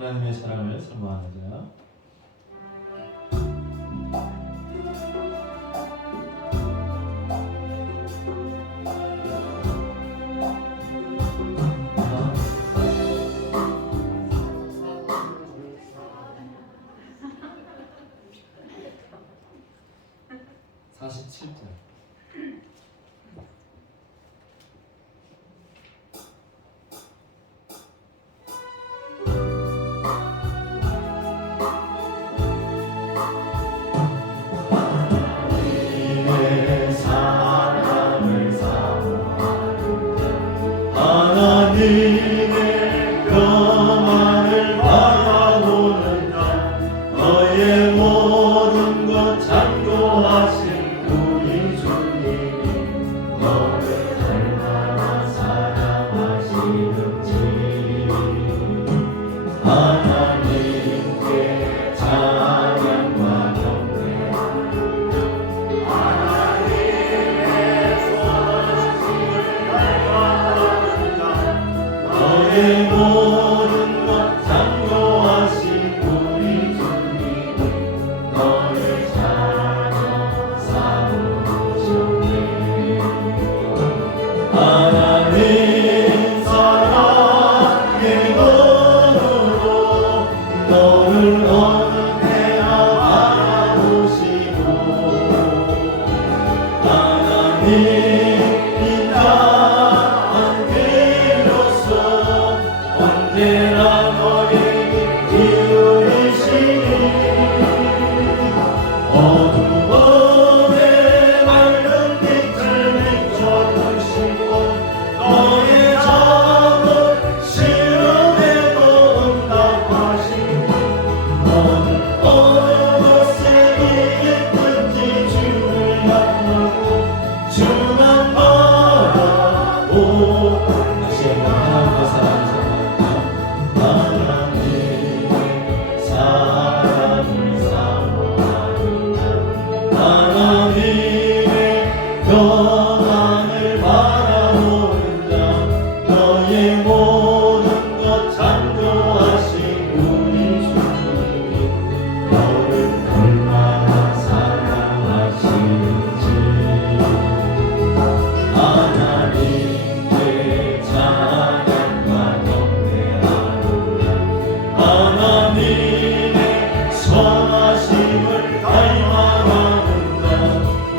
하나님의 사랑을 사모하는 자. 하나님의 평안을 바라보는 자, 너의 모든 것 창조하신 우리 주님이 너를 얼마나 사랑하시는지 하나님께 찬양과 경배하는 하나님의 선하심을 발견하는 너의 모든 것 창조하신 우리 주님 너를 찾아 삼으셨네. 하나님 사랑의 눈으로 너를 어느 때나 바라보시고 하나님 언제나 너에게 기울이시니 어두움에 맑은 빛을 비춰주시고 너의 작은 시름에도 응답하시니 너는 어느 곳에 있든지 주를 향하고 주만 바라보고 다시 한번 하나님의 사랑을 하나님의 평안을 바라보는 자, 너의 모든 것 창조하신 우리 주님이 너를 얼마나 사랑하시는지 하나님께 찬양과 경배하는 자, 하나님의 선하심을 닮아가는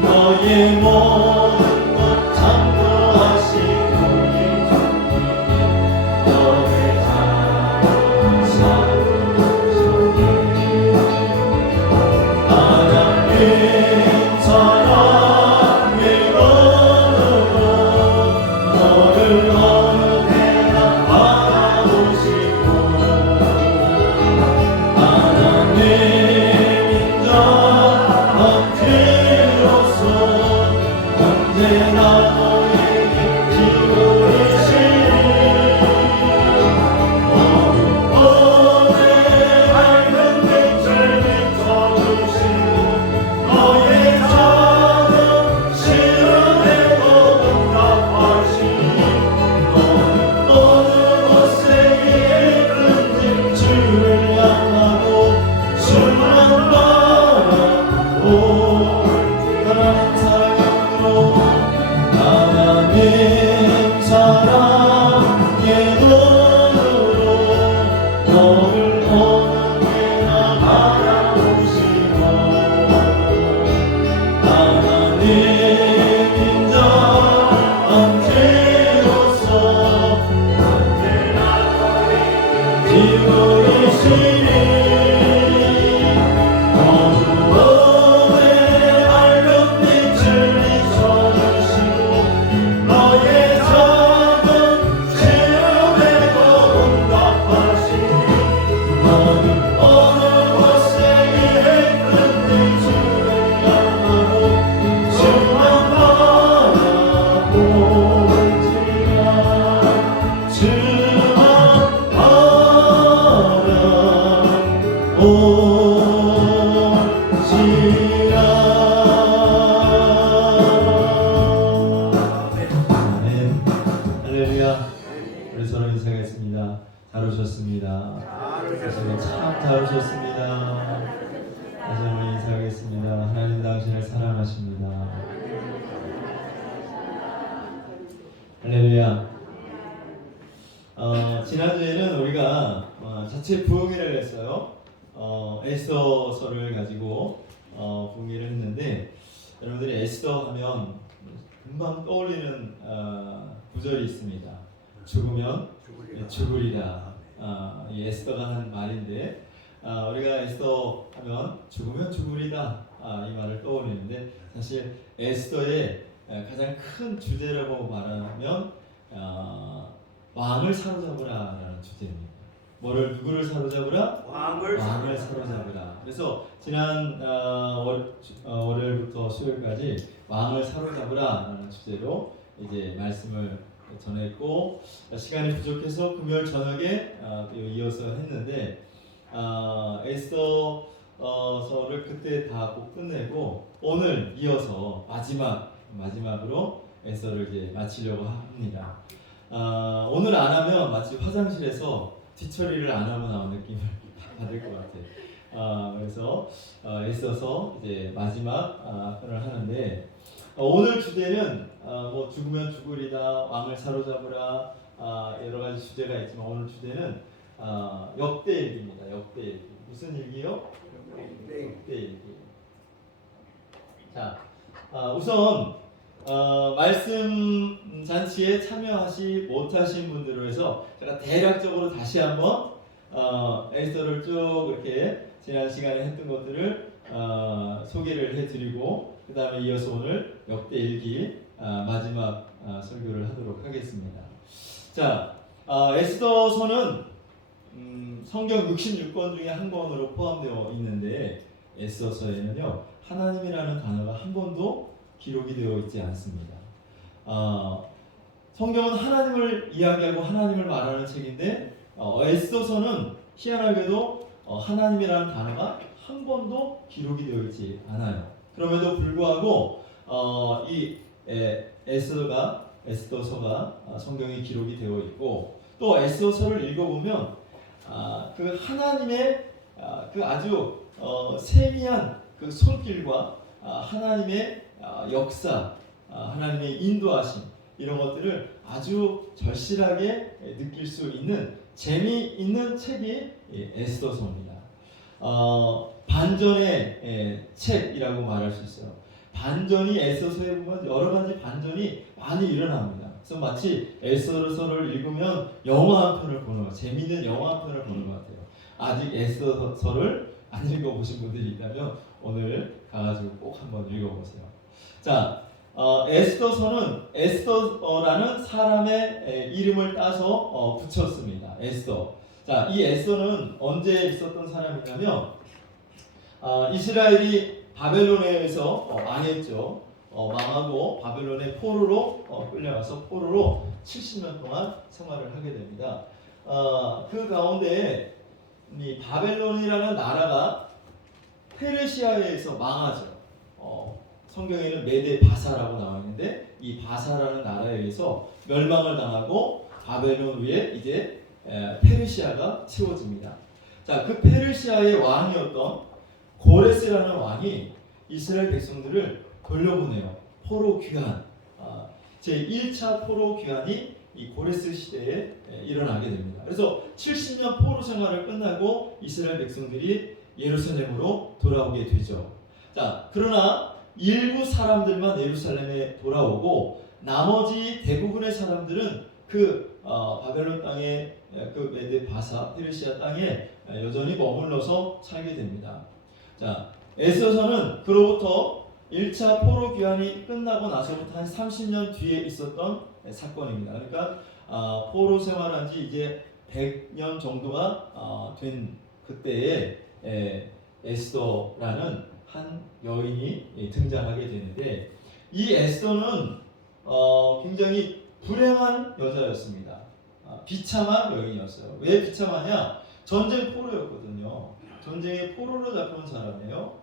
너의 모든 것 창조하신 우리 주님이 너를 찾아 삼으셨네. 하나님 사랑의 눈으로 너를 어느 때나 바라보시고 하나님 언제나 너에게 기울이시니 어두움에 밝은 빛을 비춰주시고 너의 작은 시름에도 응답하시니 너는 어느 곳에 있든지 주를 향하고 주만 바라보고 하나님 사랑의 눈으로 너를 어느 때나 바라보시고 하나님 인자한 피로써 언제나 너를 기울이시니 어두움에 밝은 빛을 비춰주시고 너의 작은 시름에도 응답하시니 너는 어느 곳에 있든지 주를 향하고 주만 바라볼지라 주만 할렐루야. 우리 서로 인사하겠습니다. 잘 오셨습니다. 참 잘하셨습니다. 다시 한번 인사하겠습니다. 하나님 당신을 사랑하십니다. 할렐루야. 지난주에는 우리가 자체 부흥회를 했어요. 에스더서를 가지고 부흥회를 했는데, 여러분들이 에스더 하면 금방 떠올리는 구절이 있습니다. 죽으면 죽으리라. 이 에스더가 한 말인데, 우리가 에스더 하면 죽으면 죽으리다, 이 말을 떠올리는데, 사실 에스더의 가장 큰 주제라고 말하면 왕을 사로잡으라라는 주제입니다. 누구를 사로잡으라? 왕을 사로잡으라. 그래서 지난 월요일부터 수요일까지 왕을 사로잡으라라는 주제로 이제 말씀을 전했고, 시간이 부족해서 금요일 저녁에 이어서 했는데, 에스더서를 그때 다 꼭 끝내고 오늘 이어서 마지막으로 에스더를 이제 마치려고 합니다. 오늘 안 하면 마치 화장실에서 뒤처리를 안 하고 나온 느낌을 받을 것 같아요. 그래서 에스더서 이제 마지막 편을 하는데, 오늘 주제는 뭐 죽으면 죽으리다, 왕을 사로잡으라, 여러 가지 주제가 있지만 오늘 주제는 역대일기입니다. 역대일기. 무슨 일기요? 역대일기. 자, 우선 말씀 잔치에 참여하시 못하신 분들로 해서 제가 대략적으로 다시 한번 에스더를 쭉 이렇게 지난 시간에 했던 것들을 소개를 해드리고, 그 다음에 이어서 오늘 역대일기 마지막 설교를 하도록 하겠습니다. 자, 에스더서는 성경 66권 중에 한 권으로 포함되어 있는데, 에스더서에는요 하나님이라는 단어가 한 번도 기록이 되어 있지 않습니다. 성경은 하나님을 이야기하고 하나님을 말하는 책인데, 에스더서는 희한하게도 하나님이라는 단어가 한 번도 기록이 되어 있지 않아요. 그럼에도 불구하고 이 에스더서가 성경에 기록이 되어 있고, 또 에스더서를 읽어보면 그 하나님의 그 아주 세미한 그 손길과 하나님의 역사, 하나님의 인도하심, 이런 것들을 아주 절실하게 느낄 수 있는 재미있는 책이 에스더서입니다. 반전의 책이라고 말할 수 있어요. 반전이 에스더서에 보면 여러 가지 반전이 많이 일어납니다. 그래서 마치 에스더서를 읽으면 영화 한 편을 보는 것, 재미있는 영화 한 편을 보는 것 같아요. 아직 에스더서를 안 읽어보신 분들이 있다면 오늘 가가지고 꼭 한번 읽어보세요. 자, 에스더서는 에스더라는 사람의 이름을 따서 붙였습니다. 에스더. 자, 이 에스더는 언제 있었던 사람이냐면, 이스라엘이 바벨론에 의해서 망했죠. 망하고 바벨론의 포로로 끌려가서 포로로 70년 동안 생활을 하게 됩니다. 그 가운데 이 바벨론이라는 나라가 페르시아에 의해서 망하죠. 성경에는 메데 바사라고 나와 있는데, 이 바사라는 나라에 의해서 멸망을 당하고 바벨론 위에 이제 페르시아가 세워집니다. 자, 그 페르시아의 왕이었던 고레스라는 왕이 이스라엘 백성들을 돌려보내요. 포로 귀환. 제 1차 포로 귀환이 이 고레스 시대에 일어나게 됩니다. 그래서 70년 포로 생활을 끝나고 이스라엘 백성들이 예루살렘으로 돌아오게 되죠. 자, 그러나 일부 사람들만 예루살렘에 돌아오고, 나머지 대부분의 사람들은 그 바벨론 땅에, 그 메데 바사 페르시아 땅에 여전히 머물러서 살게 됩니다. 자, 에스더서는 그로부터 1차 포로 귀환이 끝나고 나서부터 한 30년 뒤에 있었던 사건입니다. 그러니까 포로 생활한 지 이제 100년 정도가 된 그때에 에스더라는 한 여인이 등장하게 되는데, 이 에스더는 굉장히 불행한 여자였습니다. 비참한 여인이었어요. 왜 비참하냐? 전쟁 포로였거든요. 전쟁의 포로로 잡혀온 사람이에요.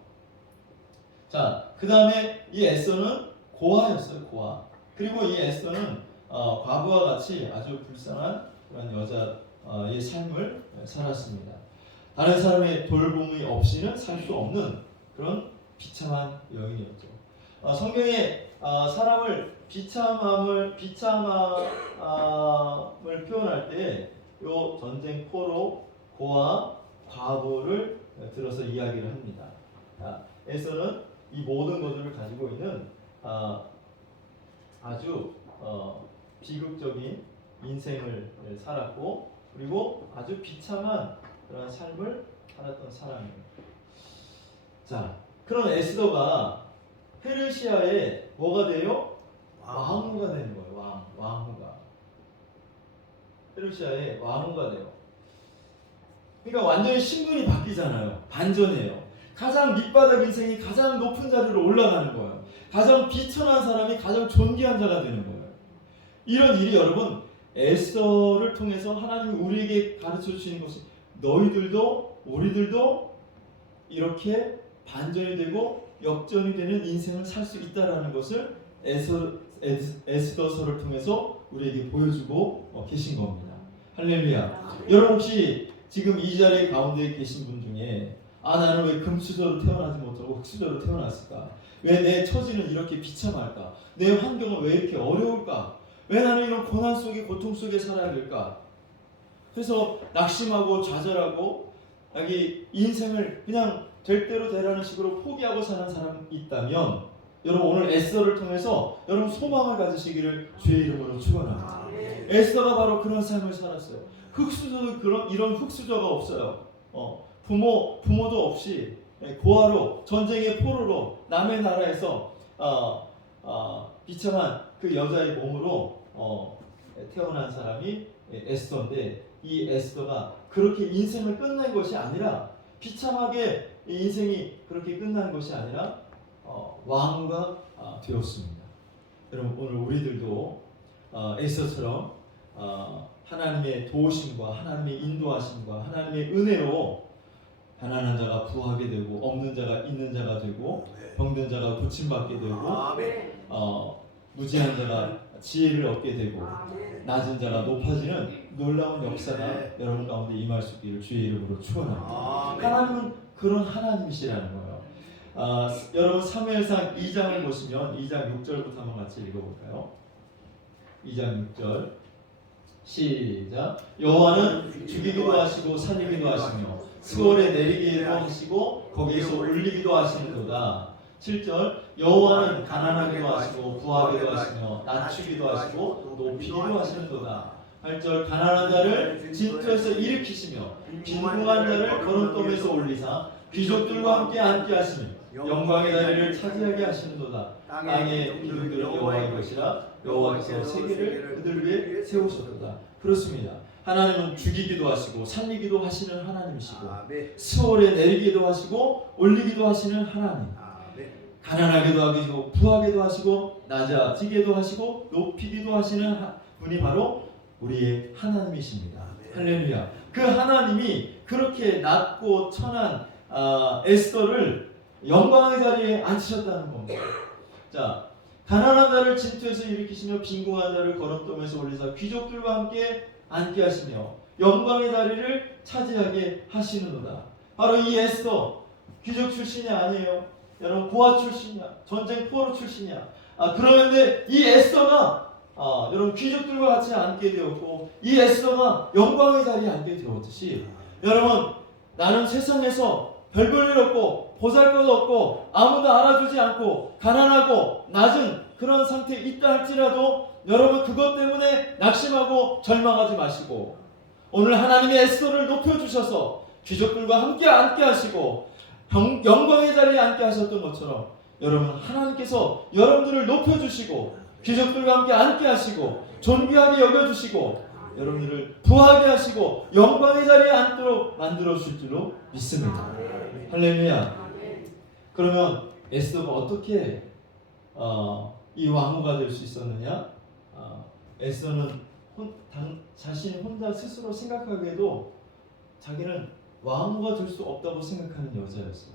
자, 그 다음에 이 에스더는 고아였어요. 고아. 그리고 이 에스더는 과부와 같이 아주 불쌍한 그런 여자의 삶을 살았습니다. 다른 사람의 돌봄이 없이는 살 수 없는 그런 비참한 여인이었죠. 성경에 사람을 비참함을 표현할 때 요 전쟁 포로 고아 과부를 들어서 이야기를 합니다. 에서는 이 모든 것들을 가지고 있는 아주 비극적인 인생을 살았고 그리고 아주 비참한 그런 삶을 살았던 사람이에요. 자, 그런 에스더가 페르시아에 뭐가 돼요? 왕후가 되는 거예요. 왕후가. 페르시아의 왕후가 돼요. 그러니까 완전히 신분이 바뀌잖아요. 반전이에요. 가장 밑바닥 인생이 가장 높은 자리로 올라가는 거예요. 가장 비천한 사람이 가장 존귀한 자가 되는 거예요. 이런 일이 여러분 에스더를 통해서 하나님이 우리에게 가르쳐 주시는 것이 너희들도 우리들도 이렇게 반전이 되고 역전이 되는 인생을 살 수 있다라는 것을 에스더서를 통해서 우리에게 보여주고 계신 겁니다. 할렐루야. 여러분 혹시 지금 이 자리 가운데 계신 분 중에 나는 왜 금수저로 태어나지 못하고 흙수저로 태어났을까? 왜 내 처지는 이렇게 비참할까? 내 환경은 왜 이렇게 어려울까? 왜 나는 이런 고난 속에 고통 속에 살아야 될까? 그래서 낙심하고 좌절하고 여기 인생을 그냥 될 대로 되라는 식으로 포기하고 사는 사람이 있다면 여러분 오늘 에스더를 통해서 여러분 소망을 가지시기를 주의 이름으로 축원합니다. 에스더가 바로 그런 삶을 살았어요. 흙수저도 이런 흙수저가 없어요. 부모도 없이 고아로 전쟁의 포로로 남의 나라에서 비참한 그 여자의 몸으로 태어난 사람이 에스더인데 이 에스더가 그렇게 인생을 끝낸 것이 아니라 비참하게 인생이 그렇게 끝난 것이 아니라 왕후가 되었습니다. 여러분 오늘 우리들도 에스더처럼 하나님의 도우심과 하나님의 인도하심과 하나님의 은혜로 가난한 자가 부하게 되고 없는 자가 있는 자가 되고 병든 자가 고침받게 되고 무지한 자가 지혜를 얻게 되고 낮은 자가 높아지는 놀라운 역사가 여러분 가운데 임할 수 있기를 주의 이름으로 축원합니다. 하나님은 그런 하나님이시라는 거예요. 여러분 사무엘상 2장을 보시면 2장 6절부터 한번 같이 읽어볼까요? 2장 6절 시작. 여호와는 죽이기도 하시고 살리기도 하시며 스월에 내리기도 하시고 거기에서 올리기도 하시는도다. 7절 여호와는 가난하기도 하시고 부하기도 하시며 낮추기도 하시고 높이기도 하시는도다. 8절 가난한 자를 진토에서 일으키시며 빈궁한 자를 거름돔에서 올리사 귀족들과 함께 앉게 하시며 영광의 자리를 차지하게 하시는도다. 땅의 기둥들은 여호와의 것이라 여호와께서 세계를 그들 위에 세우셨도다. 그렇습니다. 하나님은 죽이기도 하시고 살리기도 하시는 하나님이시고 스월에 내리기도 하시고 올리기도 하시는 하나님. 가난하게도 하시고 부하게도 하시고 낮아지게도 하시고 높이기도 하시는 분이 바로 우리의 하나님이십니다. 할렐루야. 그 하나님이 그렇게 낮고 천한 에스더를 영광의 자리에 앉히셨다는 겁니다. 자, 가난한 자를 진토에서 일으키시며 빈궁한 자를 거름돔에서 올리사 귀족들과 함께 앉게 하시며 영광의 자리를 차지하게 하시는도다. 바로 이 에스더 귀족 출신이 아니에요. 여러분 고아 출신이야. 전쟁 포로 출신이야. 그런데 이 에스더가 여러분 귀족들과 같이 앉게 되었고 이 에스더가 영광의 자리에 앉게 되었듯이 여러분 나는 세상에서 별 볼 일 없고 보잘것 없고 아무도 알아주지 않고 가난하고 낮은 그런 상태에 있다 할지라도 여러분 그것 때문에 낙심하고 절망하지 마시고 오늘 하나님이 에스더를 높여주셔서 귀족들과 함께 앉게 하시고 영광의 자리에 앉게 하셨던 것처럼 여러분 하나님께서 여러분들을 높여주시고 귀족들과 함께 앉게 하시고 존귀하게 여겨주시고 여러분들을 부하게 하시고 영광의 자리에 앉도록 만들어주실 줄로 믿습니다. 할렐루야. 그러면 에스더가 어떻게 이 왕후가 될 수 있었느냐? 에스더는 자신이 혼자 스스로 생각하기에도 자기는 왕후가 될 수 없다고 생각하는 여자였어요.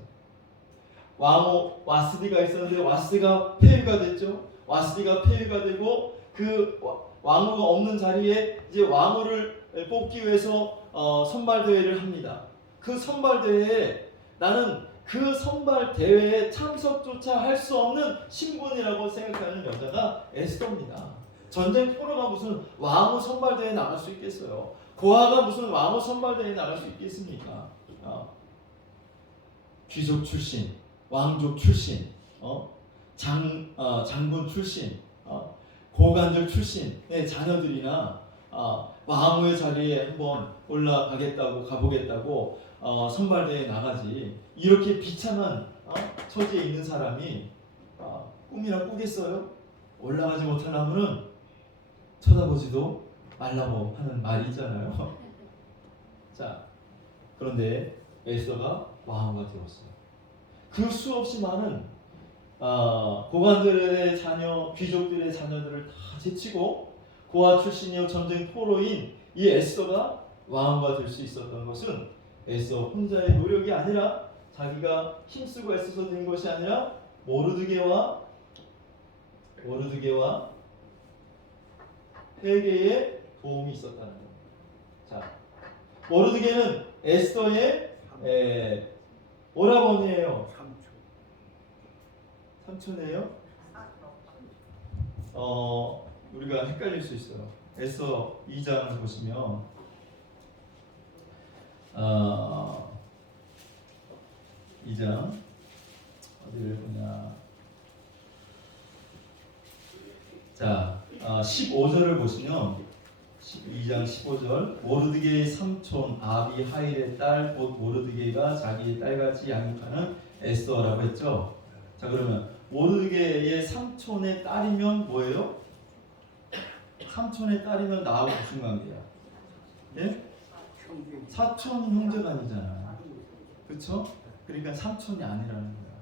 왕후 와스디가 있었는데 와스디가 폐위가 됐죠. 와스디가 폐위가 되고 그 왕후가 없는 자리에 이제 왕후를 뽑기 위해서 선발 대회를 합니다. 그 선발 대회에 나는 그 선발 대회에 참석조차 할 수 없는 신분이라고 생각하는 여자가 에스더입니다. 전쟁 포로가 무슨 왕후 선발 대회에 나갈 수 있겠어요? 고아가 무슨 왕후 선발 대회에 나갈 수 있겠습니까? 귀족 출신, 왕족 출신, 장군 출신, 고관들 출신의 자녀들이나 왕후의 자리에 한번 올라가겠다고 가보겠다고 선발대회에 나가지, 이렇게 비참한 처지에 있는 사람이 꿈이나 꾸겠어요? 올라가지 못한 나무는 쳐다보지도 말라고 하는 말이 있잖아요. 자, 그런데 에스더가 왕후가 되었어요. 그 수없이 많은 고관들의 자녀, 귀족들의 자녀들을 다 제치고 고아 출신이요 전쟁 포로인 이 에스더가 왕후가 될 수 있었던 것은 에스더 혼자의 노력이 아니라, 자기가 힘쓰고 애써서 된 것이 아니라 모르드게와 헤게의 도움이 있었다는 겁니다. 자, 모르드게는 에스더의 오라버니예요. 삼촌이에요? 우리가 헷갈릴 수 있어요. 에스더 2장을 보시면 2장 어디를 보냐? 자, 15절을 보시면 2장 15절, 모르드게의 삼촌 아비하일의 딸 곧 모르드게가 자기의 딸같이 양육하는 에스더라고 했죠. 자, 그러면 모르드게의 삼촌의 딸이면 뭐예요? 삼촌의 딸이면 나하고 무슨 관계야? 예? 사촌 형제가 아니잖아. 그렇죠? 그러니까 삼촌이 아니라는 거야.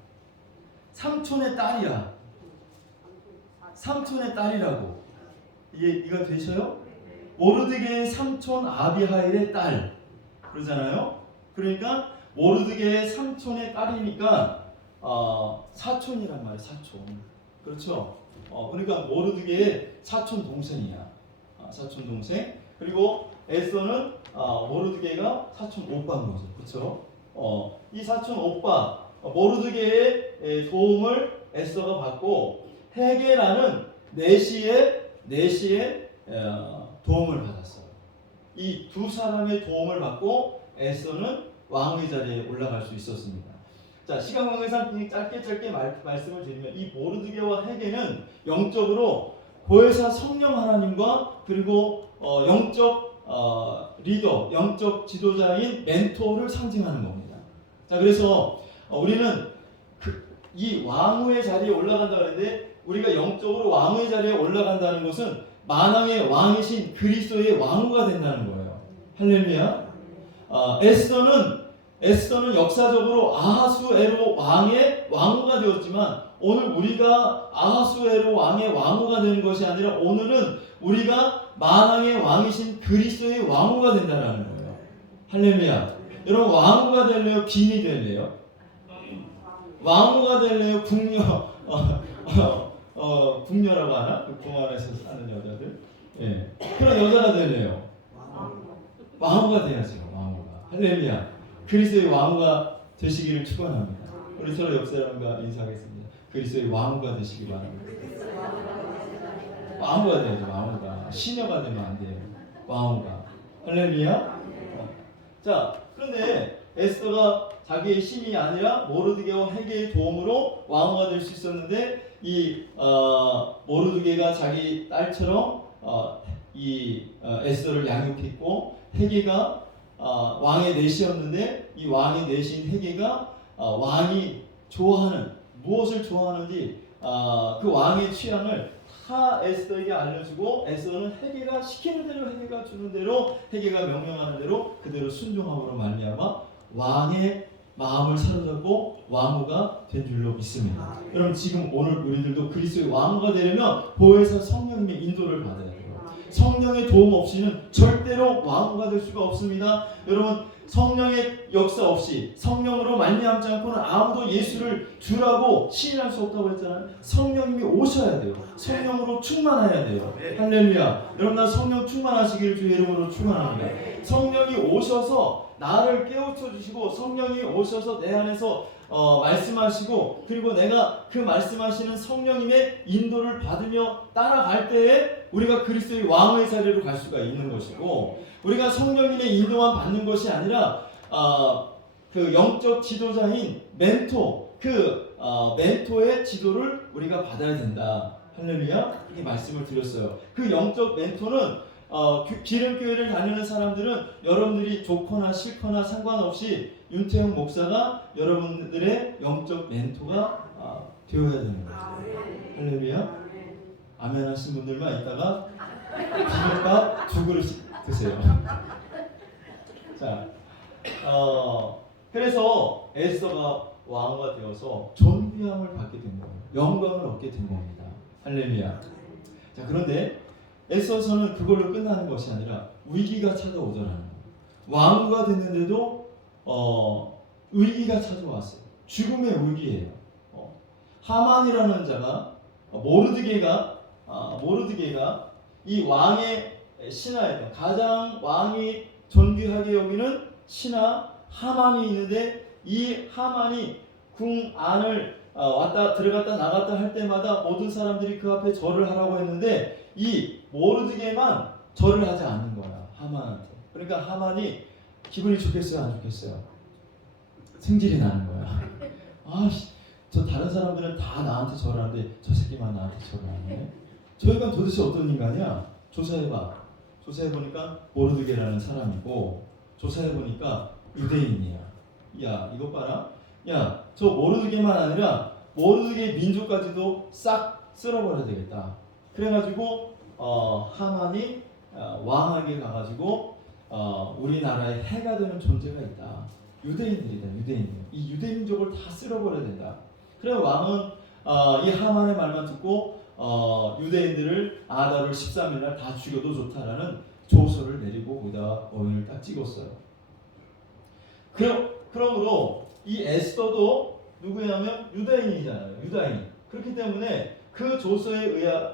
삼촌의 딸이야. 삼촌의 딸이라고. 이해가 되셔요? 모르드게의 삼촌 아비하일의 딸 그러잖아요. 그러니까 모르드게의 삼촌의 딸이니까 사촌이란 말이야. 사촌. 그렇죠? 그러니까 모르드게의 사촌 동생이야. 사촌 동생. 그리고 에스더는 모르드게가 사촌 오빠인 거죠. 그렇죠? 이 사촌 오빠 모르드게의 도움을 에스더가 받고, 헤게라는 내시의 도움을 받았어요. 이 두 사람의 도움을 받고 에스더는 왕의 자리에 올라갈 수 있었습니다. 자, 시간 관계상 짧게 말씀을 드리면, 이 모르드게와 헤게는 영적으로 보혜사 성령 하나님과 그리고 영적 리더, 영적 지도자인 멘토를 상징하는 겁니다. 자, 그래서 우리는 이 왕후의 자리에 올라간다 그랬는데, 우리가 영적으로 왕후의 자리에 올라간다는 것은 만왕의 왕이신 그리스도의 왕후가 된다는 거예요. 할렐루야. 에스더는 역사적으로 아하수에로 왕의 왕후가 되었지만, 오늘 우리가 아하수에로 왕의 왕후가 되는 것이 아니라, 오늘은 우리가 만왕의 왕이신 그리스도의 왕후가 된다는 거예요. 할렐루야. 여러분, 왕후가 될래요? 빈이 될래요? 왕후가 될래요? 궁녀라고 하나? 그 궁안에서 사는 여자들. 예. 그런 여자가 될래요? 왕후가 돼야죠. 왕후가. 할렐루야. 그리스도의 왕후가 되시기를 축원합니다. 우리 서로 옆 사람과 인사하겠습니다. 그리스도의 왕후가 되시기 바랍니다. 왕후가 돼야죠. 왕후가. 시녀가 되면 안 돼요. 왕후가. 할렐루야. 자, 그런데 에스더가 자기의 힘이 아니라 모르드게와 헤게의 도움으로 왕후가 될 수 있었는데, 이 모르드게가 자기 딸처럼 에스더를 양육했고, 헤게가 왕의 내시였는데, 이 왕의 내시인 헤게가 왕이 좋아하는, 무엇을 좋아하는지 그 왕의 취향을 다 에스더에게 알려주고, 에스더는 헤게가 시키는 대로, 헤게가 주는 대로, 헤게가 명령하는 대로 그대로 순종함으로 말미암아 왕의 마음을 사로잡고 왕후가 된 줄로 믿습니다. 여러분, 지금 오늘 우리들도 그리스도의 왕후가 되려면 보혜사 성령님의 인도를 받아야 돼요. 성령의 도움 없이는 절대로 왕후가 될 수가 없습니다. 여러분, 성령의 역사 없이, 성령으로 말미암지 않고는 아무도 예수를 주라고 시인할 수 없다고 했잖아요. 성령님이 오셔야 돼요. 성령으로 충만해야 돼요. 할렐루야. 여러분, 나 성령 충만하시기를 주의 이름으로 축원합니다. 성령이 오셔서 나를 깨우쳐 주시고, 성령이 오셔서 내 안에서 말씀하시고, 그리고 내가 그 말씀하시는 성령님의 인도를 받으며 따라갈 때에 우리가 그리스도의 왕의 자리로 갈 수가 있는 것이고, 우리가 성령님의 인도만 받는 것이 아니라 그 영적 지도자인 멘토, 멘토의 지도를 우리가 받아야 된다. 할렐루야. 이 말씀을 드렸어요. 그 영적 멘토는 기름교회를 다니는 사람들은 여러분들이 좋거나 싫거나 상관없이 윤태영 목사가 여러분들의 영적 멘토가 되어야 되는 거죠. 할렐루야. 아멘 하신 분들만 이따가 기름밥 2그릇씩 드세요. 자, 그래서 에스더가 왕후가 되어서 존귀함을 받게 된 거예요. 영광을 얻게 된 겁니다. 할렐루야. 자, 그런데 에스더서는 그걸로 끝나는 것이 아니라 위기가 찾아오더라는 거예요. 왕후가 됐는데도 위기가 찾아왔어요. 죽음의 위기예요. 하만이라는 자가 모르드게가 이 왕의 신하였던, 가장 왕이 존귀하게 여기는 신하 하만이 있는데, 이 하만이 궁 안을 들어갔다 나갔다 할 때마다 모든 사람들이 그 앞에 절을 하라고 했는데 이 모르드게만 절을 하지 않는 거야, 하만한테. 그러니까 하만이 기분이 좋겠어요, 안 좋겠어요? 승질이 나는 거야. 저 다른 사람들은 다 나한테 절하는데 저 새끼만 나한테 절을 하네. 저 인간 도대체 어떤 인간이야? 조사해보니까 모르드게라는 사람이고, 조사해보니까 유대인이야. 야, 이것 봐라. 야, 저 모르드게만 아니라 모르드게 민족까지도 싹 쓸어버려야 되겠다. 그래가지고 하만이 왕에게 가가지고 우리나라에 해가 되는 존재가 있다. 유대인들이다, 유대인들. 이 유대민족을 다 쓸어버려야 된다. 그래 왕은 이 하만의 말만 듣고 유대인들을 아달월 13일 날 다 죽여도 좋다라는 조서를 내리고 거기다 어인을 딱 찍었어요. 그러므로 이 에스더도 누구냐면 유다인이잖아요. 유다인. 그렇기 때문에 그 조서에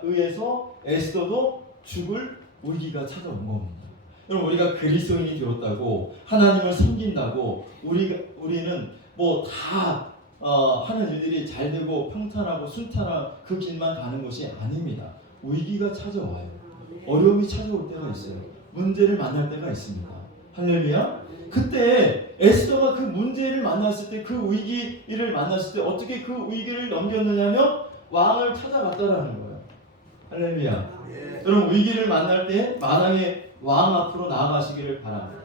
의해서 에스더도 죽을 위기가 찾아온 겁니다. 여러분, 우리가 그리스도인이 되었다고, 하나님을 섬긴다고 우리는 뭐 다 하는 일들이 잘 되고 평탄하고 순탄한 그 길만 가는 것이 아닙니다. 위기가 찾아와요. 어려움이 찾아올 때가 있어요. 문제를 만날 때가 있습니다. 할렐루야. 그때 에스더가 그 문제를 만났을 때, 그 위기를 만났을 때 어떻게 그 위기를 넘겼느냐면 왕을 찾아갔다라는 거예요. 할렐루야. 여러분, 위기를 만날 때 마당에 왕 앞으로 나아가시기를 바랍니다.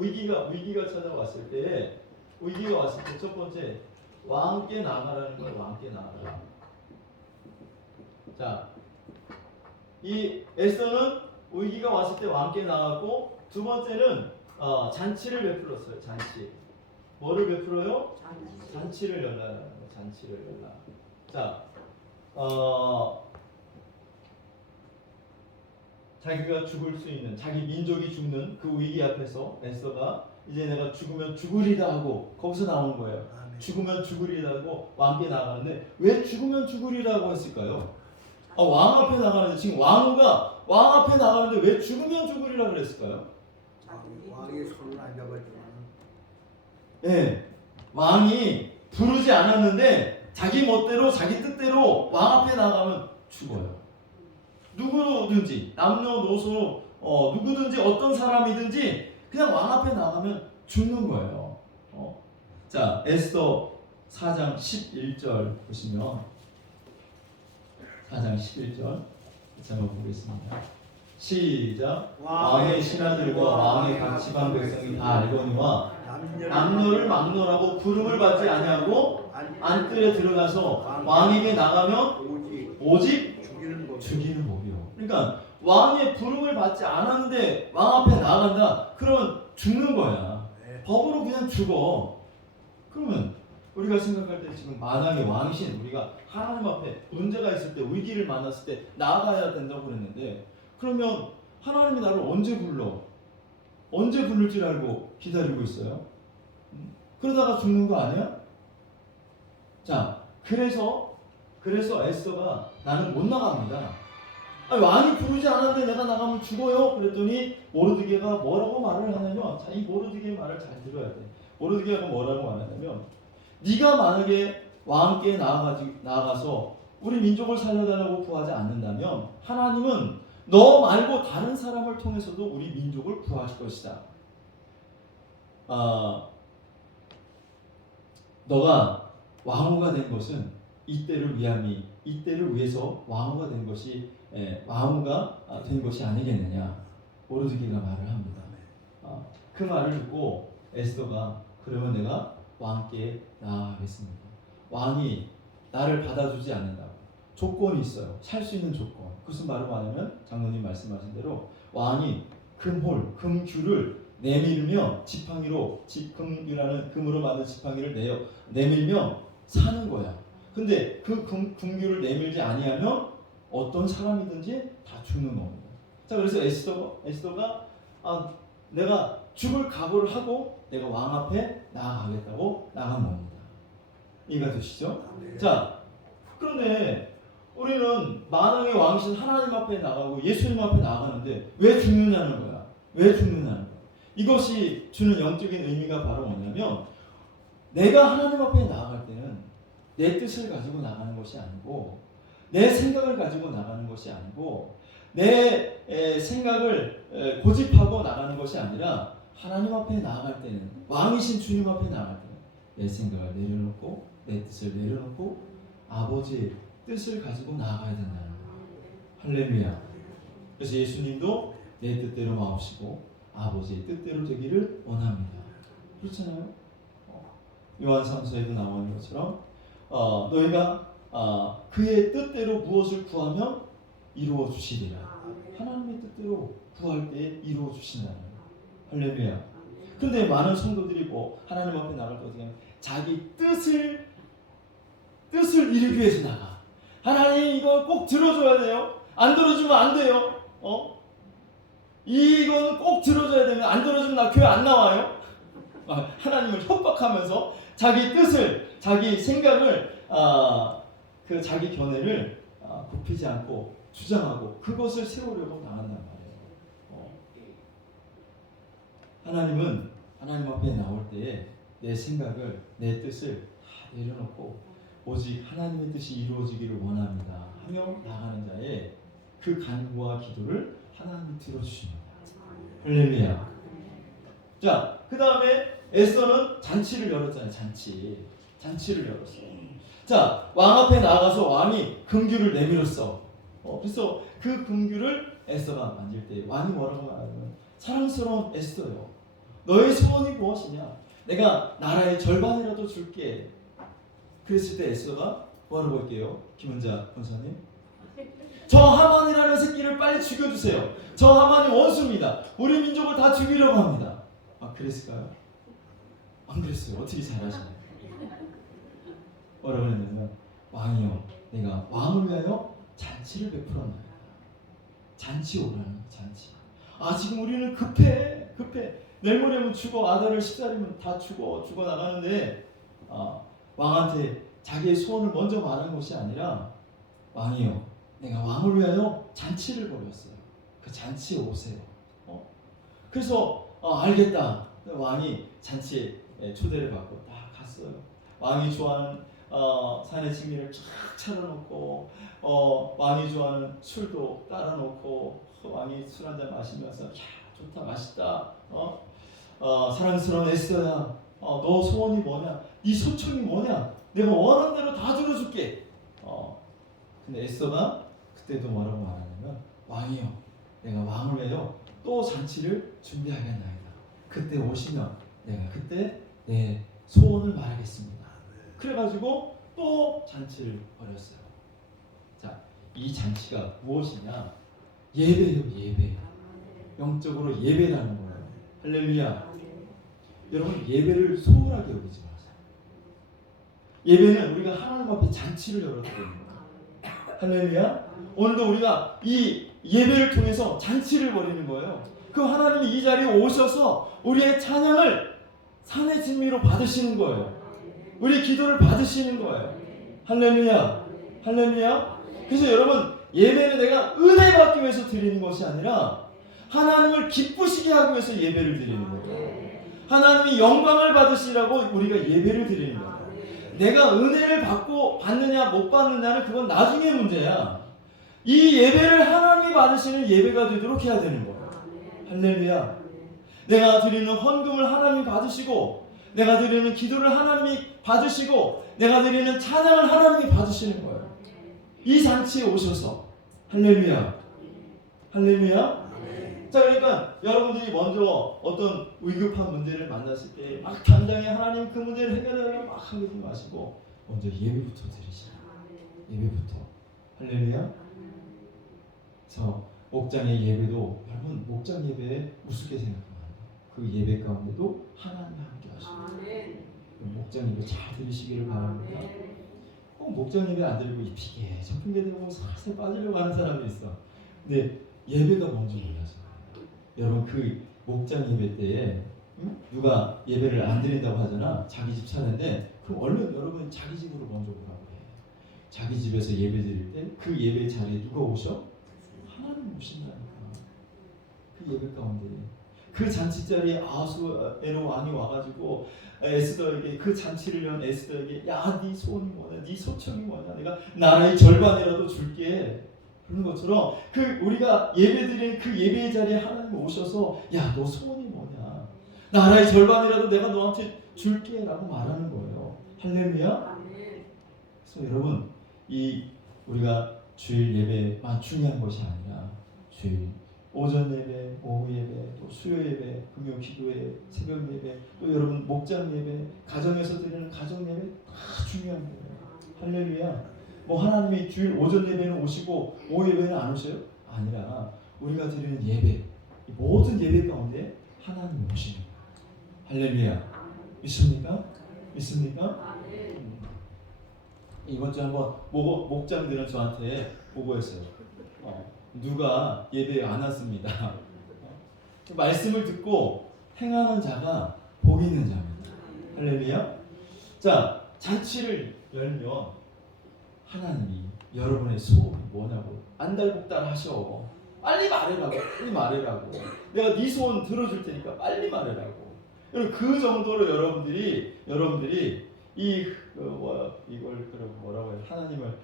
위기가 찾아왔을 때, 위기가 왔을 때 첫 번째, 왕께 나아가라는 거예요. 왕께 나아가라. 자, 이 에스더는 위기가 왔을 때 왕께 나아갔고, 두 번째는 잔치를 베풀었어요. 잔치. 뭐를 베풀어요? 잔치를 열라라는 거예요. 잔치를 열라. 자, 자기가 죽을 수 있는, 자기 민족이 죽는 그 위기 앞에서 에스더가 이제 내가 죽으면 죽으리다 하고, 거기서 나오는 거예요. 죽으면 죽으리다 하고 왕께 나가는데, 왜 죽으면 죽으리라고 했을까요? 왕 앞에 나가는데, 지금 왕후가 왕 앞에 나가는데 왜 죽으면 죽으리라 그랬을까요? 왕이 손을 안 잡았지만, 네, 왕이 부르지 않았는데 자기 멋대로 자기 뜻대로 왕 앞에 나가면 죽어요. 누구든지, 남녀 노소 누구든지 어떤 사람이든지 그냥 왕 앞에 나가면 죽는 거예요. 자, 에스더 4장 11절 보시면, 4장 11절 제가 보겠습니다. 시작. 왕의 신하들과 왕의 각 지방 백성이 다 알거니와 남녀를 막론하고 부름을 받지 아니하고 안뜰에 들어가서 왕에게 나가면 오직 죽이는 법이요. 그러니까 왕의 부름을 받지 않았는데 왕 앞에 나간다. 그러면 죽는 거야. 법으로 그냥 죽어. 그러면 우리가 생각할 때 지금 마당의 왕이신 우리가 하나님 앞에 문제가 있을 때, 위기를 만났을 때 나아가야 된다고 그랬는데, 그러면 하나님이 나를 언제 불러? 언제 부를 줄 알고 기다리고 있어요? 그러다가 죽는 거 아니야? 자, 그래서 에스더가 나는 못 나갑니다. 아니, 왕이 부르지 않았는데 내가 나가면 죽어요. 그랬더니 모르드게가 뭐라고 말을 하냐면, 자, 이 모르드게의 말을 잘 들어야 돼. 모르드게가 뭐라고 말하냐면, 네가 만약에 왕께 나아가서 우리 민족을 살려달라고 구하지 않는다면 하나님은 너 말고 다른 사람을 통해서도 우리 민족을 구하실 것이다. 너가 왕후가 된 것은 이때를 위해서 왕후가 된 것이 아니겠느냐. 모르드게가 말을 합니다. 그 말을 듣고 에스더가 그러면 내가 왕께 나아가겠습니다. 왕이 나를 받아주지 않는다고 조건이 있어요. 살 수 있는 조건. 그것은 바로 뭐냐면 장로님 말씀하신 대로 왕이 금규를 내밀며 금규라는 금으로 만든 지팡이를 내밀며 사는 거야. 근데 그 금규를 내밀지 아니하면 어떤 사람이든지 다 죽는 겁니다. 자, 그래서 에스더가 내가 죽을 각오를 하고 내가 왕 앞에 나아가겠다고 나간 겁니다. 이해가 되시죠? 자, 그런데 우리는 만왕의 왕이신 하나님 앞에 나가고 예수님 앞에 나가는데 왜 죽느냐는 거야. 왜 죽느냐는 거야. 이것이 주는 영적인 의미가 바로 뭐냐면, 내가 하나님 앞에 나아갈 때는 내 뜻을 가지고 나가는 것이 아니고, 내 생각을 가지고 나가는 것이 아니고, 내 생각을 고집하고 나가는 것이 아니라, 하나님 앞에 나아갈 때는, 왕이신 주님 앞에 나아갈 때는 내 생각을 내려놓고 내 뜻을 내려놓고 아버지의 뜻을 가지고 나아가야 된다는 거예요. 할렐루야. 그래서 예수님도 내 뜻대로 마옵시고 아버지의 뜻대로 되기를 원합니다. 그렇잖아요. 요한 3서에도 나와 있는 것처럼 너희가 그의 뜻대로 무엇을 구하면 이루어 주시리라. 하나님의 뜻대로 구할 때 이루어 주신다는 거예요. 할렐루야. 근데 많은 성도들이 하나님 앞에 나갈 때 어떻게 하면 자기 뜻을 이루기 위해서 나가. 하나님 이거 꼭 들어줘야 돼요. 안 들어주면 안 돼요. 이거는 꼭 들어줘야 되면 안 들어주면 나 교회 안 나와요. 하나님을 협박하면서 자기 뜻을, 자기 생각을, 자기 견해를 굽히지 않고 주장하고 그것을 세우려고 나간단 말이에요. 하나님은 하나님 앞에 나올 때에 내 생각을, 내 뜻을 다 내려놓고 오직 하나님의 뜻이 이루어지기를 원합니다 하며 나가는 자의 그 간구와 기도를 하나님이 들어주십니다. 할렐루야. 자, 그 다음에 에스더는 잔치를 열었잖아요. 잔치를 열었어요. 자, 왕 앞에 나가서 왕이 금규를 내밀었어. 그래서 그 금규를 에스더가 만질 때 왕이 뭐라고 말하냐면, 사랑스러운 에스더요, 너의 소원이 무엇이냐? 내가 나라의 절반이라도 줄게. 그랬을 때 에스더가 뭐라고 할게요? 김은자 권사님, 저 하만이라는 새끼를 빨리 죽여주세요. 저 하만이 원수입니다. 우리 민족을 다 죽이려고 합니다. 그랬을까요? 안 그랬어요. 어떻게 잘하시나요? 뭐라고 했냐면, 왕이요, 내가 왕을 위하여 잔치를 베풀었나이다. 잔치 오라는 잔치. 지금 우리는 급해. 내일 모레면 죽어. 아들을 10살이면 다 죽어 나가는데 왕한테 자기의 소원을 먼저 말한 것이 아니라, 왕이요, 내가 왕을 위하여 잔치를 벌였어요. 그 잔치에 오세요. 그래서 알겠다. 왕이 잔치에 초대를 받고 딱 갔어요. 왕이 좋아하는 산의 진미를 쫙 차려놓고 왕이 좋아하는 술도 따라놓고 왕이 술 한잔 마시면서, 야, 좋다, 맛있다. 사랑스러운 에스더야, 너 소원이 뭐냐? 네 소청이 뭐냐? 내가 원하는 대로 다 들어줄게. 근데 에스더가 그때도 뭐라고 말하냐면, 왕이요, 내가 왕을 위하여 또 잔치를 준비하겠나이다. 그때 오시면 내가 그때 내 소원을 말하겠습니다. 그래가지고 또 잔치를 벌였어요. 자, 이 잔치가 무엇이냐? 예배예요, 예배. 영적으로 예배라는 거예요. 할렐루야. 여러분, 예배를 소홀하게 여기지 마세요. 예배는 우리가 하나님 앞에 잔치를 열어드리는 거예요. 할렐루야. 오늘도 우리가 이 예배를 통해서 잔치를 벌이는 거예요. 그 하나님이 이 자리에 오셔서 우리의 찬양을 산의 진미로 받으시는 거예요. 우리의 기도를 받으시는 거예요. 할렐루야. 할렐루야. 그래서 여러분, 예배는 내가 은혜 받기 위해서 드리는 것이 아니라 하나님을 기쁘시게 하기 위해서 예배를 드리는 거예요. 하나님이 영광을 받으시라고 우리가 예배를 드리는 거예요. 내가 은혜를 받느냐 못 받느냐는 그건 나중의 문제야. 이 예배를 하나님이 받으시는 예배가 되도록 해야 되는 거예요. 할렐루야. 내가 드리는 헌금을 하나님이 받으시고, 내가 드리는 기도를 하나님이 받으시고, 내가 드리는 찬양을 하나님이 받으시는 거예요. 이 잔치에 오셔서. 할렐루야. 할렐루야. 자, 그러니까 여러분들이 먼저 어떤 위급한 문제를 만났을 때 막 당장에 하나님 그 문제를 해결하려고 막 하지 마시고 먼저 예배부터 드리시라. 예배부터. 할렐루야. 저 목장의 예배도 여러분, 목장 예배에 우습게 생각하면 그 예배 가운데도 하나님과 함께 하시고 목장 예배 잘 들으시기를 바랍니다. 목장 예배 안 드리고 핑계 저 핑계 대고 살살 빠지려고 하는 사람이 있어. 근데 예배가 뭔지 몰라서. 여러분, 그 목장 예배 때에 누가 예배를 안 드린다고 하잖아. 자기 집 차례인데 그럼 얼른 여러분 자기 집으로 먼저 오라고 해. 자기 집에서 예배 드릴 때 그 예배 자리에 누가 오셔? 하나님 오신다니까. 그 예배 가운데 그 잔치 자리에 아하수에로 왕이 와가지고 에스더에게, 그 잔치를 연 에스더에게, 야, 네 소원이 뭐냐, 네 소청이 뭐냐, 내가 나라의 절반이라도 줄게. 그런 것처럼 우리가 예배드리는 그 예배의 자리에 하나님이 오셔서, 야, 너 소원이 뭐냐, 나라의 절반이라도 내가 너한테 줄게 라고 말하는 거예요. 할렐루야. 그래서 여러분, 우리가 주일 예배만 중요한 것이 아니라 주일 오전 예배, 오후 예배, 또 수요 예배, 금요 기도회, 새벽 예배, 또 여러분 목장 예배, 가정에서 드리는 가정 예배 다 중요한 거예요. 할렐루야. 뭐 하나님이 주일 오전 예배는 오시고 오후 예배는 안 오셔요? 아니라 우리가 드리는 예배, 모든 예배 가운데 하나님이 오시는 거예요. 할렐루야. 믿습니까? 믿습니까? 이번 주 한번 목장들은 저한테 보고했어요. 누가 예배에 안 왔습니다. 말씀을 듣고 행하는 자가 복 있는 자입니다. 할렐루야. 자, 잔치를 열면 하나님이 여러분의 소원이 뭐냐고 안달복달 하셔. 빨리 말해라고. 빨리 말해라고. 내가 네 소원 들어줄 테니까 빨리 말해라고. 그 정도로 여러분들이 이걸 뭐라고 해요? 하나님을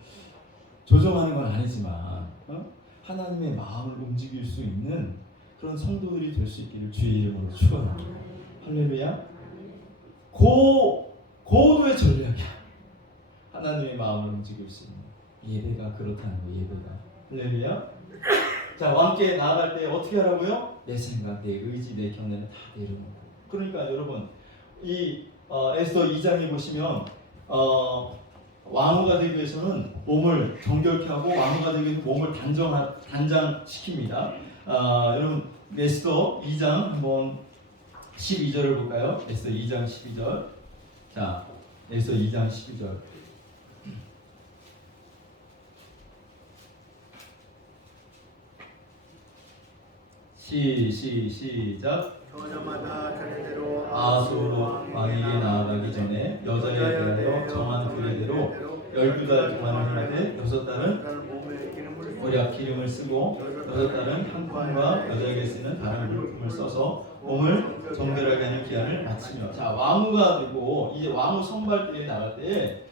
조정하는 건 아니지만 하나님의 마음을 움직일 수 있는 그런 성도들이 될 수 있기를 주의 이름으로 축원합니다. 할렐루야. 고도의 전략이야. 하나님의 마음을 움직일 수 있는 예배가 그렇다는 거. 예배가. 할렐루야. 자, 왕께 나아갈 때 어떻게 하라고요? 내 생각, 내 의지, 내 견해는 다 내려놓고. 그러니까 여러분, 에스더 2장에 보시면 왕후가 되기 위해서는 몸을 정결케 하고, 왕후가 되기 위해서 몸을 단장시킵니다. 여러분, 에스더 2장 한번 12절을 볼까요? 에스더 2장 12절. 자, 에스더 2장 12절. 시작. 저녁마다 차례대로 아하수로 왕에게 나아가기 전에 여자에 대하여 정한 규례대로 12달 동안을 하되 6달은 오략 기름을 쓰고 6달은 향품과 여자에게 쓰는 다른 물품을 써서 몸을 정결하게 하는 기한을 마치며. 자, 왕후가 되고 이제 왕후 선발대에 나갈 때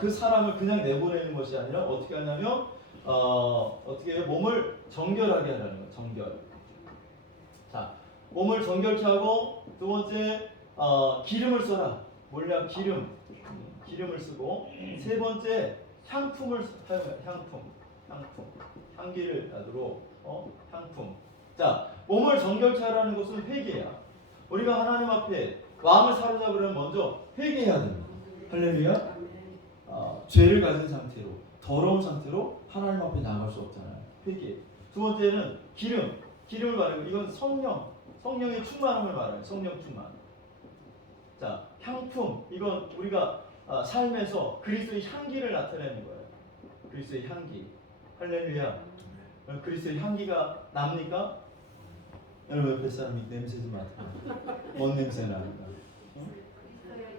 그 사람을 그냥 내보내는 것이 아니라 어떻게 하냐면 어떻게 해요? 몸을 정결하게 하라는 거예요. 정결. 자, 몸을 정결케 하고, 두 번째 기름을 써라. 몰약 기름을 쓰고, 세 번째 향품을 사용해. 향품 향기를 나도록 향품. 자, 몸을 정결케 하라는 것은 회개야. 우리가 하나님 앞에 왕을 사로잡으려면 먼저 회개해야 됩니다. 할렐루야. 죄를 가진 상태로, 더러운 상태로 하나님 앞에 나갈 수 없잖아요. 회개. 두 번째는 기름을 말하고, 이건 성령의 충만함을 말해요. 성령 충만. 자, 향품, 이건 우리가 삶에서 그리스도의 향기를 나타내는 거예요. 그리스도의 향기. 할렐루야. 그리스도의 향기가 납니까? 여러분 옆에 사람이 냄새 좀 맡아. 뭔 냄새 나니까?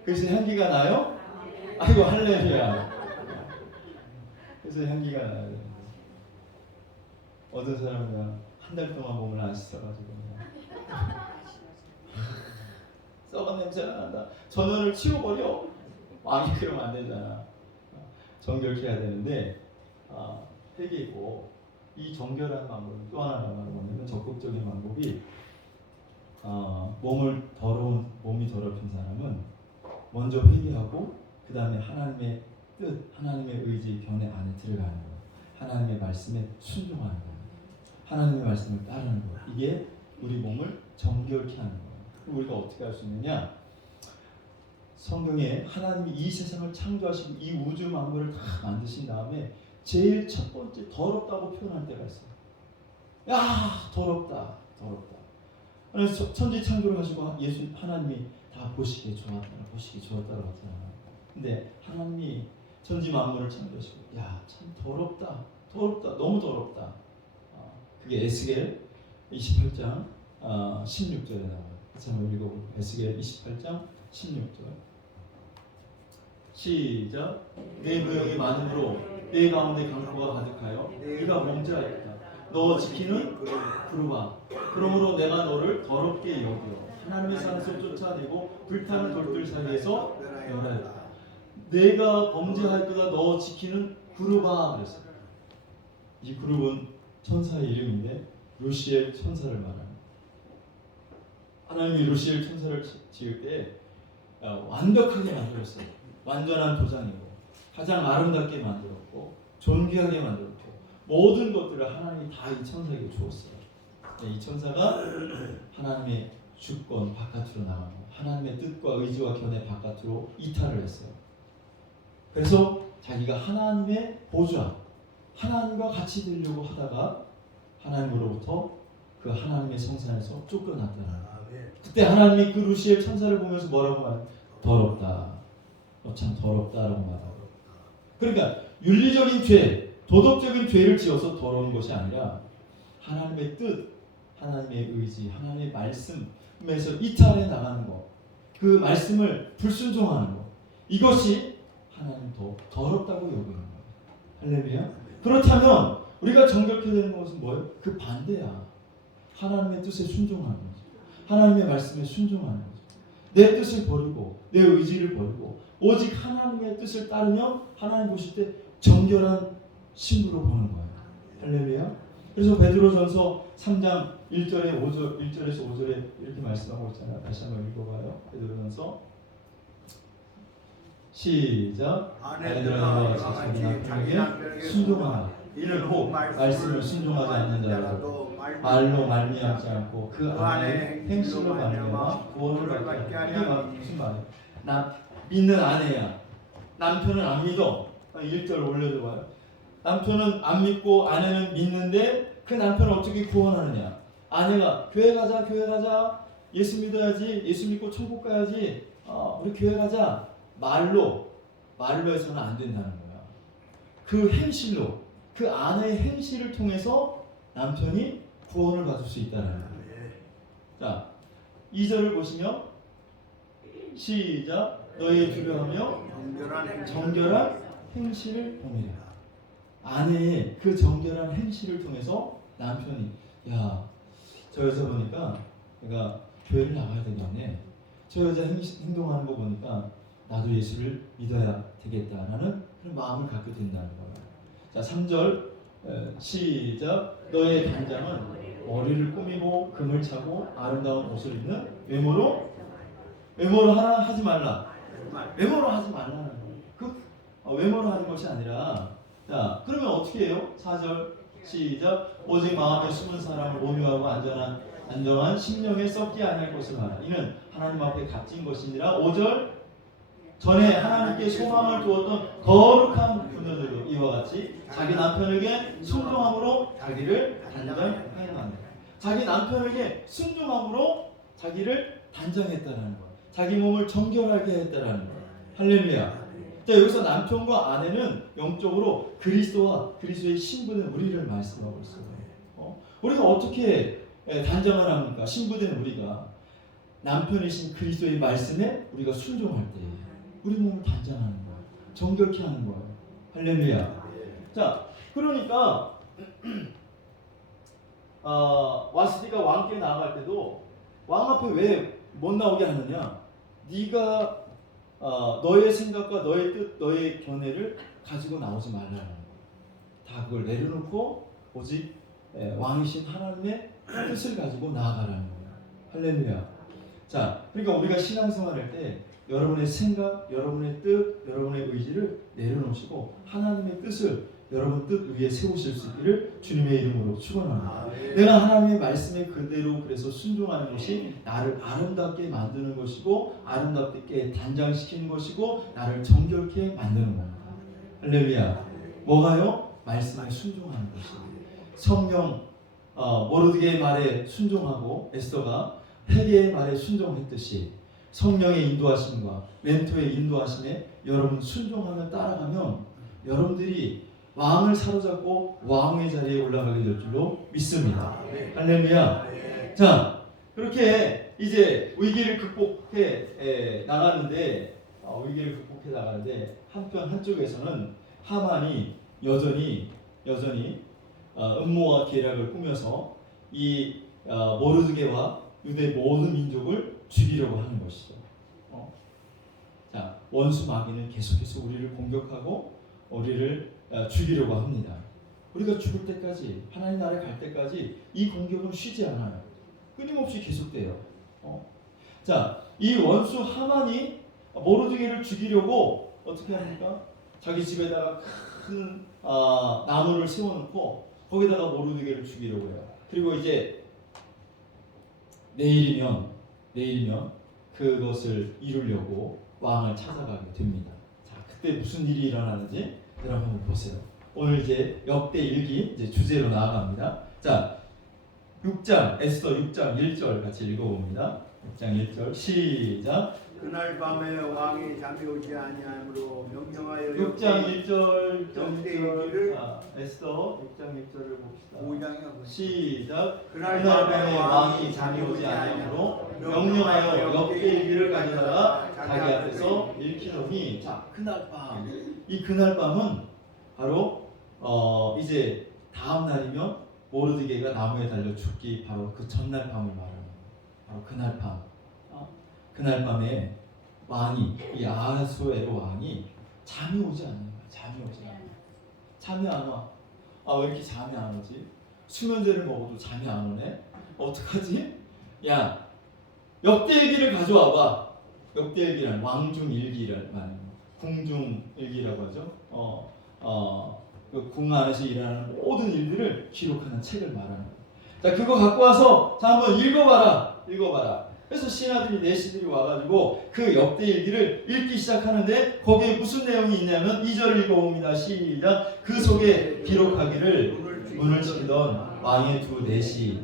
그리스도의 향기가 나요? 아이고 할렐루야. 그래서 향기가 나요. 어떤 사람은 한 달 동안 몸을 안 씻어가지고 썩은 냄새가 난다. 전원을 치워버려. 아니 그러면 안 되잖아. 정결케 해야 되는데 회개고 이 정결한 방법은 또 하나가 뭐냐면 적극적인 방법이 몸이 더럽힌 사람은 먼저 회개하고 그 다음에 하나님의 뜻, 하나님의 의지 견해 안에 들어가는 거예요. 하나님의 말씀에 순종하는 거예요. 하나님의 말씀을 따르는 거예요. 이게 우리 몸을 정결케 하는 거예요. 그럼 우리가 어떻게 할 수 있느냐? 성경에 하나님이 이 세상을 창조하시고 이 우주 만물을 다 만드신 다음에 제일 첫 번째 더럽다고 표현할 때가 있어요. 야 더럽다, 더럽다. 그래서 천지 창조를 가지고 예수 하나님이 다 보시기에 좋았다고 하잖아요. 근데 하나님이 천지 만물을 창조하시고 야 참 더럽다, 너무 더럽다. 그게 에스겔 28장 16절에 나와요. 같이 한번 읽어볼게요. 에스겔 28장 16절. 시작. 내 무역이 많음으로 내 가운데 강포가 가득하여 네가 범죄하였다. 너 지키는 부르마. 그러므로 내가 너를 더럽게 여겨 하나님의 산에서 쫓아내고 불타는 돌들 사이에서 멸하였다. 내가 범죄하였다. 너 지키는 그룹아 그랬어요. 이 그룹은 천사의 이름인데 루시엘 천사를 말합니다. 하나님이 루시엘 천사를 지을 때 완벽하게 만들었어요. 완전한 도장이고 가장 아름답게 만들었고 존귀하게 만들었고 모든 것들을 하나님이 다 이 천사에게 주었어요. 이 천사가 하나님의 주권 바깥으로 나가고 하나님의 뜻과 의지와 견해 바깥으로 이탈을 했어요. 그래서 자기가 하나님의 보좌, 하나님과 같이 되려고 하다가 하나님으로부터 그 하나님의 성산에서 쫓겨났다는 거예요. 그때 하나님이 그 루시엘 천사를 보면서 뭐라고 말해요? 더럽다. 너 참 더럽다라고 말하고. 그러니까 윤리적인 죄, 도덕적인 죄를 지어서 더러운 것이 아니라 하나님의 뜻, 하나님의 의지, 하나님의 말씀에서 이탈해 나가는 것, 그 말씀을 불순종하는 것, 이것이 하나님 더 더럽다고 여기는 거예요. 할렐루야. 그렇다면 우리가 정결케 되는 것은 뭐예요? 그 반대야. 하나님의 뜻에 순종하는 거죠. 하나님의 말씀에 순종하는 거죠. 내 뜻을 버리고 내 의지를 버리고 오직 하나님의 뜻을 따르면 하나님 보실 때 정결한 신부로 보는 거예요. 할렐루야. 그래서 베드로전서 3장 1절에서 5절에 이렇게 말씀하고 있잖아요. 다시 한번 읽어봐요. 베드로전서 시작. 아내들아 자기 남편에게 순종하라. 이는 혹 말씀을 순종하지 않는 자라도 말로 말미암지 않고 그 아내의 행실로 말미암아 구원을 받게 하리. 이게 무슨 말이에요? 믿는 아내야. 남편은 안 믿어. 1절 올려줘 봐요. 남편은 안 믿고 아내는 믿는데 그 남편은 어떻게 구원하느냐? 아내가 교회 가자. 예수 믿어야지. 예수 믿고 천국 가야지. 우리 교회 가자. 말로 해서는 안 된다는 거야. 그 행실로, 그 아내의 행실을 통해서 남편이 구원을 받을 수 있다는 거예요. 자, 2절을 보시면 시작. 너희의 두려워하며 정결한 행실을 범해라. 아내의 그 정결한 행실을 통해서 남편이 야, 저 여자 보니까 내가 교회를 나가야 되겠네. 저 여자 행동하는 거 보니까 나도 예수를 믿어야 되겠다라는 그런 마음을 갖게 된다는 거예요. 자, 3절 시작. 너의 단장은 머리를 꾸미고 금을 차고 아름다운 옷을 입는 외모로 하지 말라. 외모로 하지 말라는 거예요. 그 외모로 하는 것이 아니라 자, 그러면 어떻게 해요? 4절 시작. 오직 마음에 숨은 사람을 온유하고 안정한 심령에 썩지 아니할 것을 하라. 이는 하나님 앞에 값진 것이니라. 5절 전에 하나님께 소망을 두었던 거룩한 부녀들도 이와 같이 자기 남편에게 순종함으로 자기를 단장하였다. 자기 남편에게 순종함으로 자기를 단장했다는 것, 자기 몸을 정결하게 했다는 것. 할렐루야. 자, 여기서 남편과 아내는 영적으로 그리스도와 그리스도의 신부된 우리를 말씀하고 있어요. 우리가 어떻게 단장을 합니까? 신부된 우리가 남편이신 그리스도의 말씀에 우리가 순종할 때 우리 몸을 단장하는 거예요. 정결케 하는 거예요. 할렐루야. 자, 그러니까 와스디가 왕께 나아갈 때도 왕 앞에 왜 못 나오게 하느냐? 네가 너의 생각과 너의 뜻, 너의 견해를 가지고 나오지 말라는 거예요. 다 그걸 내려놓고 오직 왕이신 하나님의 뜻을 가지고 나아가라는 거예요. 할렐루야. 자, 그러니까 우리가 신앙생활할 때 여러분의 생각, 여러분의 뜻, 여러분의 의지를 내려놓으시고 하나님의 뜻을 여러분 뜻 위에 세우실 수 있기를 주님의 이름으로 축원합니다. 내가 하나님의 말씀에 그대로 그래서 순종하는 것이 나를 아름답게 만드는 것이고 아름답게 단장시키는 것이고 나를 정결케 만드는 겁니다. 할렐루야. 뭐가요? 말씀에 순종하는 것입니다. 성령 모르드게의 말에 순종하고 에스더가 회개의 말에 순종했듯이 성령의 인도하심과 멘토의 인도하심에 여러분 순종하며 따라가면 여러분들이 왕을 사로잡고 왕의 자리에 올라가게 될 줄로 믿습니다. 할렐루야. 자, 그렇게 이제 위기를 극복해 나가는데 한쪽에서는 하만이 여전히 음모와 계략을 꾸며서 이 모르드게와 유대 모든 민족을 죽이려고 하는 것이죠. 자, 원수 마귀는 계속해서 우리를 공격하고 우리를 죽이려고 합니다. 우리가 죽을 때까지 하나님 나라에 갈 때까지 이 공격은 쉬지 않아요. 끊임없이 계속돼요. 자, 이 원수 하만이 모르드게를 죽이려고 어떻게 합니까? 자기 집에다가 큰 나무를 세워놓고 거기다가 모르드게를 죽이려고 해요. 그리고 이제 내일이면 그것을 이루려고 왕을 찾아가게 됩니다. 자, 그때 무슨 일이 일어나는지 여러분 한번 보세요. 오늘 이제 역대 일기 이제 주제로 나아갑니다. 자, 6장 에스더 6장 1절 같이 읽어봅니다. 6장 1절 시작. 그날 밤에 왕이 잠이 오지 아니하므로 명령하여 6장 1절 역대 일기를 에스더 6장 1절을 봅시다. 5장이요. 시작. 그날 밤에 왕이 잠이 오지 아니하므로 명령하여 역대 일기를 가져다가 자기 앞에서 읽히더니 자, 그날 밤. 이 그날 밤은 바로 이제 다음 날이면 모르드게가 나무에 달려 죽기 바로 그 전날 밤을 말하는 바로 그날 밤. 그날 밤에 왕이 이 아하수에로 왕이 잠이 오지 않아요. 잠이 안 와. 왜 이렇게 잠이 안 오지? 수면제를 먹어도 잠이 안 오네. 어떡하지? 야, 역대일기를 가져와봐. 역대일기란 왕중일기를 말하는 궁중일기라고 하죠. 그 궁 안에서 일어나는 모든 일들을 기록하는 책을 말하는 거예요. 자, 그거 갖고 와서 자 한번 읽어봐라. 그래서 신하들이 내시들이 와가지고 그 역대일기를 읽기 시작하는데 거기에 무슨 내용이 있냐면 2절을 읽어봅니다. 시작. 그 속에 기록하기를 문을 지키던 왕의 두 내시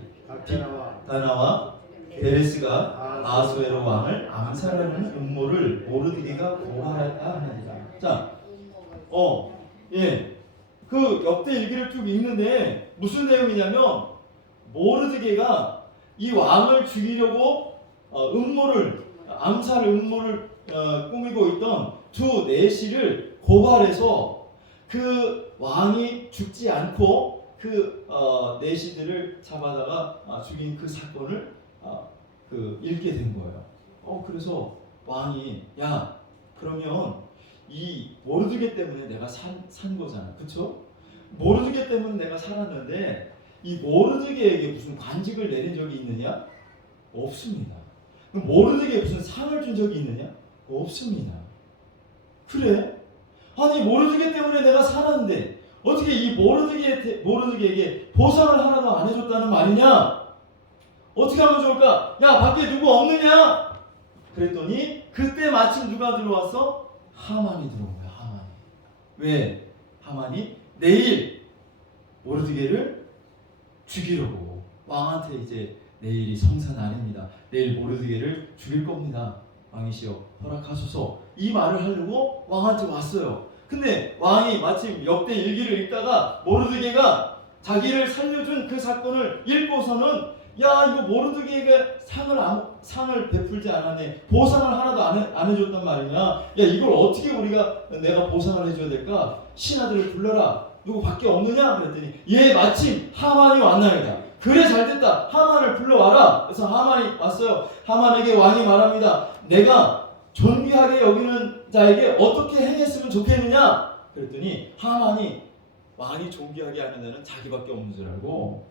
빅다나와 베레스가 아하수에로 왕을 암살하는 음모를 모르드게가 고발했다 하니라. 자, 그 역대일기를 쭉 읽는데 무슨 내용이냐면 모르드게가 이 왕을 죽이려고 암살 음모를 꾸미고 있던 두 내시를 고발해서 그 왕이 죽지 않고 그 내시들을 잡아다가 죽인 그 사건을 읽게 된 거예요. 그래서 왕이 야, 그러면 이 모르드게 때문에 내가 산 거잖아, 그렇죠? 모르드게 때문에 내가 살았는데 이 모르드게에게 무슨 관직을 내린 적이 있느냐? 없습니다. 그럼 모르드게에 무슨 상을 준 적이 있느냐? 없습니다. 그래? 아니 모르드게 때문에 내가 살았는데 어떻게 이 모르드게에게 보상을 하나도 안 해줬다는 말이냐? 어떻게 하면 좋을까? 야, 밖에 누구 없느냐? 그랬더니 그때 마침 누가 들어왔어? 하만이 들어온 거야. 하만이. 왜? 하만이 내일 모르드게를 죽이려고 왕한테 이제 내일이 성사날입니다. 내일 모르드게를 죽일 겁니다. 왕이시여 허락하소서. 이 말을 하려고 왕한테 왔어요. 근데 왕이 마침 역대 일기를 읽다가 모르드게가 자기를 살려준 그 사건을 읽고서는 야 이거 모르드게가 상을 베풀지 않았네. 보상을 하나도 안 해줬단 말이냐. 야 이걸 어떻게 내가 보상을 해줘야 될까? 신하들을 불러라. 누구 밖에 없느냐? 그랬더니 예 마침 하만이 왔나이다. 그래 잘됐다. 하만을 불러와라. 그래서 하만이 왔어요. 하만에게 왕이 말합니다. 내가 존귀하게 여기는 자에게 어떻게 행했으면 좋겠느냐? 그랬더니 하만이 왕이 존귀하게 하는 자는 자기밖에 없는 줄 알고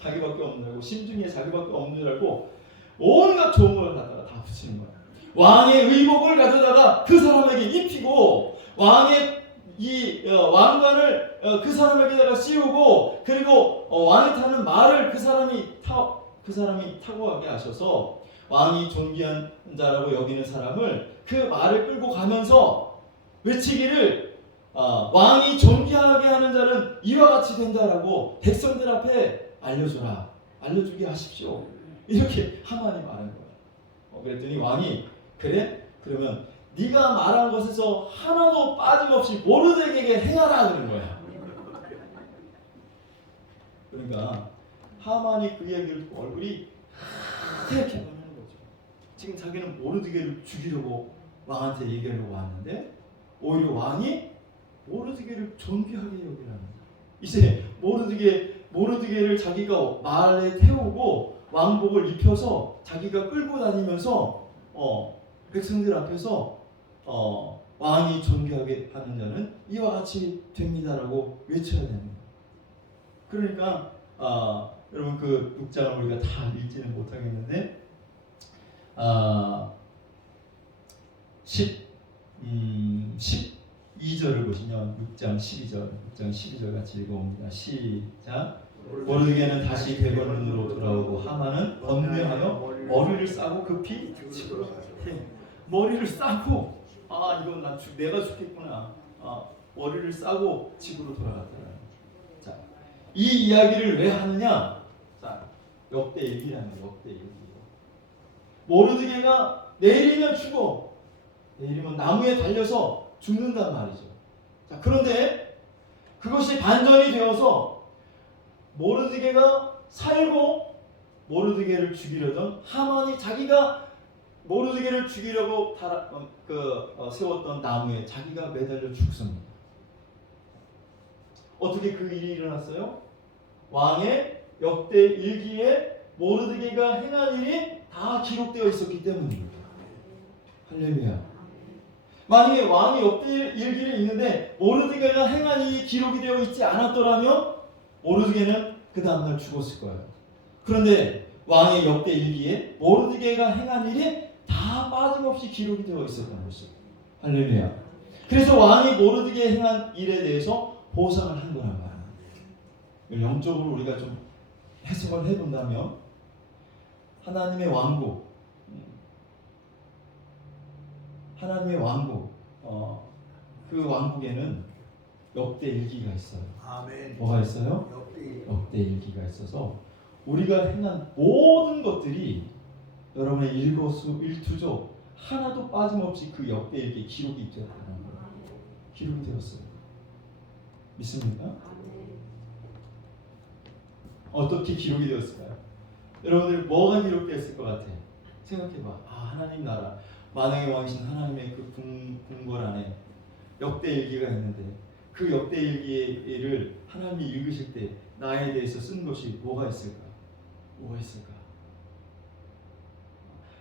자기밖에 없는 줄 알고 심중에 자기밖에 없는 줄 알고 온갖 좋은 걸 갖다가 다 붙이는 거야. 왕의 의복을 가져다가 그 사람에게 입히고 왕의 이 왕관을 그 사람에게다가 씌우고 그리고 왕이 타는 말을 그 사람이 타고 가게 하셔서 왕이 존귀한 자라고 여기는 사람을 그 말을 끌고 가면서 외치기를 왕이 존귀하게 하는 자는 이와 같이 된다라고 백성들 앞에 알려주라. 알려주게 하십시오. 이렇게 하만이 말한 거야. 그랬더니 왕이 그래? 그러면 네가 말한 것에서 하나도 빠짐없이 모르드게에게 행하라 그런 거야. 그러니까 하만이 그 얘기를 듣고 얼굴이 하얗게 변하는 거죠. 지금 자기는 모르드게를 죽이려고 왕한테 얘기하려고 왔는데 오히려 왕이 모르드게를 존귀하게 여기라는 거야. 이제 모르드게를 자기가 말에 태우고 왕복을 입혀서 자기가 끌고 다니면서 백성들 앞에서 왕이 존귀하게 하는 자는 이와 같이 됩니다라고 외쳐야 됩니다. 그러니까 여러분 그 6장을 우리가 다 읽지는 못하겠는데 12절을 보시면 6장 12절 같이 읽어봅니다. 시작. 모르드게는 다시 백원으로 돌아오고 하만은 번뇌하여 머리를 싸고 급히 집으로 머리를 싸고 이건 내가 죽겠구나. 머리를 싸고 집으로 돌아갔다. 자, 이 이야기를 왜 하느냐? 자, 역대 일기라는 역대 일기. 모르드게가 내일이면 죽어. 내일이면 나무에 달려서 죽는단 말이죠. 자, 그런데 그것이 반전이 되어서 모르드게가 살고 모르드게를 죽이려던 하만이 자기가 모르드게를 죽이려고 세웠던 나무에 자기가 매달려 죽습니다. 어떻게 그 일이 일어났어요? 왕의 역대 일기에 모르드게가 행한 일이 다 기록되어 있었기 때문입니다. 할렐루야. 만약에 왕이 역대 일기를 읽는데 모르드게가 행한 일이 기록이 되어 있지 않았더라면 모르드게는 그 다음날 죽었을 거예요. 그런데 왕의 역대 일기에 모르드게가 행한 일이 다 빠짐없이 기록이 되어 있었던 것이죠. 할렐루야. 그래서 왕이 모르드게 행한 일에 대해서 보상을 한 거란 말이에요. 영적으로 우리가 좀 해석을 해본다면 하나님의 왕국 그 왕국에는 역대 일기가 있어요. 아멘. 뭐가 있어요? 역대 일기가 있어서 우리가 행한 모든 것들이 여러분의 일거수일투족 하나도 빠짐없이 그 역대 일기에 기록이 되었다는 거예요. 기록이 되었어요. 믿습니까? 어떻게 기록이 되었을까요? 여러분들 뭐가 기록되었을 것 같아? 생각해봐. 하나님 나라 만왕의 왕이신 하나님의 그 궁궐 안에 역대 일기가 있는데 그 역대 일기를 하나님이 읽으실 때 나에 대해서 쓴 것이 뭐가 있을까? 뭐가 있을까?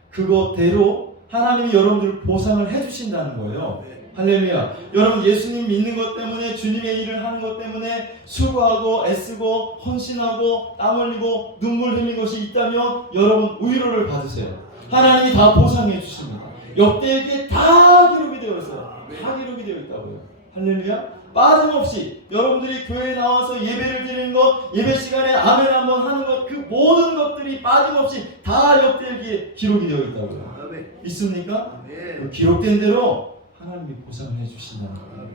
그것대로 하나님이 여러분들을 보상을 해주신다는 거예요. 할렐루야. 여러분 예수님 믿는 것 때문에 주님의 일을 하는 것 때문에 수고하고 애쓰고 헌신하고 땀 흘리고 눈물 흘린 것이 있다면 여러분 위로를 받으세요. 하나님이 다 보상해 주십니다. 역대일기에 다 기록이 되어 있어요. 다 기록이 되어 있다고요. 할렐루야. 빠짐없이 여러분들이 교회에 나와서 예배를 드리는 것, 예배 시간에 아멘 한번 하는 것, 그 모든 것들이 빠짐없이 다 역대일기에 기록이 되어 있다고요. 있습니까? 그 기록된 대로 하나님이 보상을 해주신다는 거예요.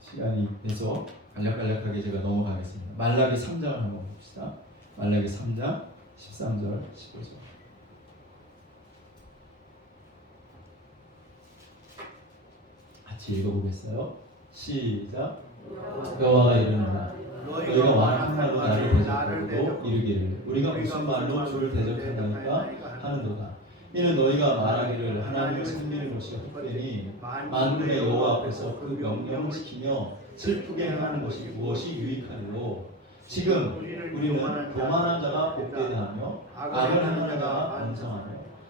시간이 돼서 간략간략하게 제가 넘어가겠습니다. 말라기 3장을 한번 봅시다. 말라기 3장 13절, 15절. 같이 읽어보겠어요. 시작. 여호와가 이르노라 너희가 완악한 말로 나를 대적하고 이르기를 우리가 무슨 말로 주를 대적하나이까 하는도다. 이는 너희가 말하기를 하나님을 섬기는 것이 헛되니 만군의 여호와 앞에서 그 명령을 지키며 슬프게 행하는 것이 무엇이 유익하리요. 지금 우리는 교만한 자가 복되하며 악을 하는 자가 번성하며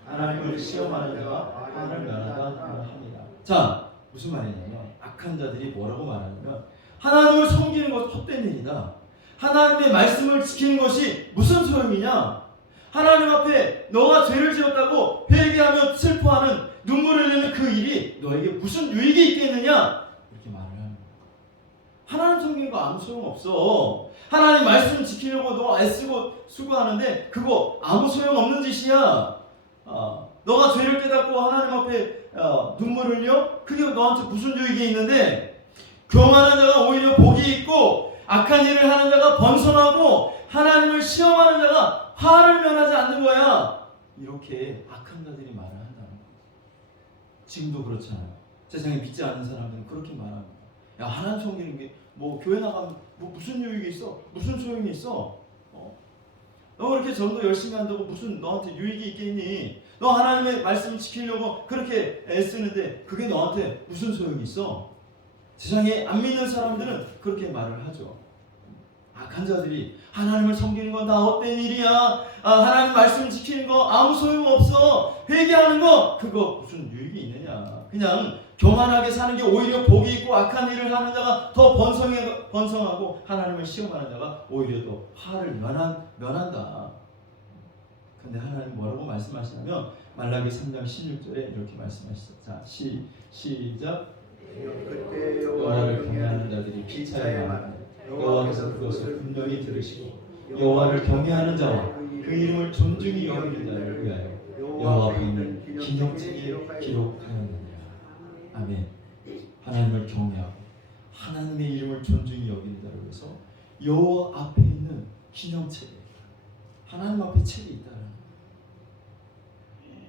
하나님을 시험하는 자가 화를 면하다 합니다. 자, 무슨 말이냐면 악한 자들이 뭐라고 말하냐면 하나님을 섬기는 것 헛된 일이다. 하나님의 말씀을 지키는 것이 무슨 소용이냐? 하나님 앞에 너가 죄를 지었다고 회개하며 슬퍼하는 눈물을 흘리는 그 일이 너에게 무슨 유익이 있겠느냐? 이렇게 말을 하는 거야. 하나님 섬기는 거 아무 소용없어. 하나님 말씀 지키려고 너 애쓰고 수고하는데 그거 아무 소용없는 짓이야. 너가 죄를 깨닫고 하나님 앞에 눈물을 흘려? 그게 너한테 무슨 유익이 있는데 교만한 자가 오히려 복이 있고 악한 일을 하는 자가 번성하고 하나님을 시험하는 자가 화를 면하지 않는 거야. 이렇게 악한 자들이 말을 한다는 거야. 지금도 그렇잖아요. 세상에 믿지 않는 사람들은 그렇게 말합니다. 야, 하나님 섬기는 게 뭐 교회 나가면 뭐 무슨 유익이 있어? 무슨 소용이 있어? 너 그렇게 전도 열심히 한다고 무슨 너한테 유익이 있겠니? 너 하나님의 말씀을 지키려고 그렇게 애쓰는데 그게 너한테 무슨 소용이 있어? 세상에 안 믿는 사람들은 그렇게 말을 하죠. 악한 자들이 하나님을 섬기는 건 다 헛된 일이야. 하나님 말씀 지키는 거 아무 소용없어. 회개하는 거 그거 무슨 유익이 있느냐. 그냥 교만하게 사는 게 오히려 복이 있고 악한 일을 하는 자가 더 번성하고 하나님을 시험하는 자가 오히려 더 화를 면한다. 근데 하나님 뭐라고 말씀하시냐면 말라기 3장 16절에 이렇게 말씀하시죠. 자, 시작. 여호와를 경외하는 자들이 피차에 많으니 여호와께서 그것을 분명히 들으시고 여호와를 경외하는 자와 그 이름을 존중히 여기는 자를 위하여 여호와 앞에 있는 기념책에 기록하였느니라. 아멘. 하나님을 경외하고 하나님의 이름을 존중히 여기는 자를 위해서 여호와 앞에 있는 기념책에 하나님 앞에 책이 있다는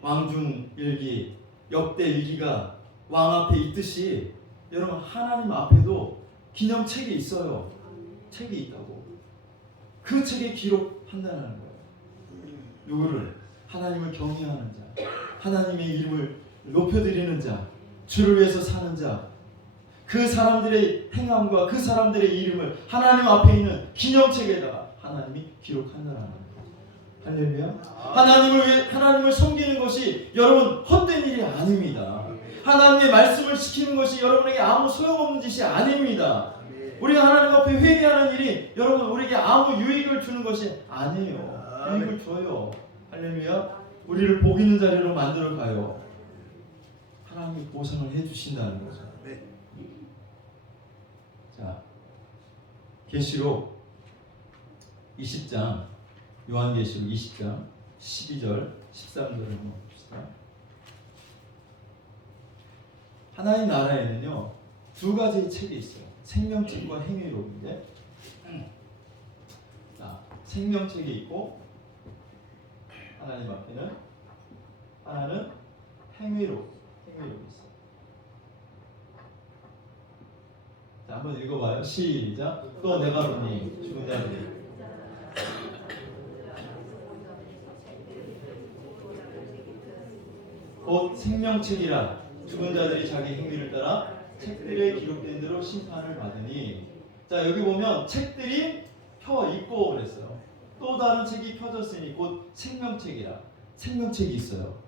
왕중일기 역대일기가 왕 앞에 있듯이 여러분 하나님 앞에도 기념책이 있어요. 책이 있다고. 그 책에 기록한다는 거예요. 누구를? 하나님을 경외하는 자, 하나님의 이름을 높여드리는 자, 주를 위해서 사는 자, 그 사람들의 행함과 그 사람들의 이름을 하나님 앞에 있는 기념책에다가 하나님이 기록한다는 거예요. 할렐루야. 하나님을 섬기는 것이 여러분 헛된 일이 아닙니다. 하나님의 말씀을 지키는 것이 여러분에게 아무 소용없는 짓이 아닙니다. 우리가 하나님 앞에 회개하는 일이 여러분 우리에게 아무 유익을 주는 것이 아니에요. 유익을 줘요. 할렐루야. 우리를 복 있는 자리로 만들어 가요. 하나님이 보상을 해주신다는 거죠. 자, 계시록 20장, 요한계시록 20장 12절 13절을 한번 봅시다. 하나님 나라에는요 두 가지의 책이 있어요. 생명책과 행위록인데, 자, 생명책이 있고 하나님 앞에는 하나는 행위록이 있어요. 자, 한번 읽어봐요. 시작. 또 내가 보니 죽은 자들이 곧 생명책이라 죽은 자들이 자기 행위를 따라 책들에 기록된 대로 심판을 받으니. 자, 여기 보면 책들이 펴 있고 그랬어요. 또 다른 책이 펴졌으니 곧 생명책이라. 생명책이 있어요.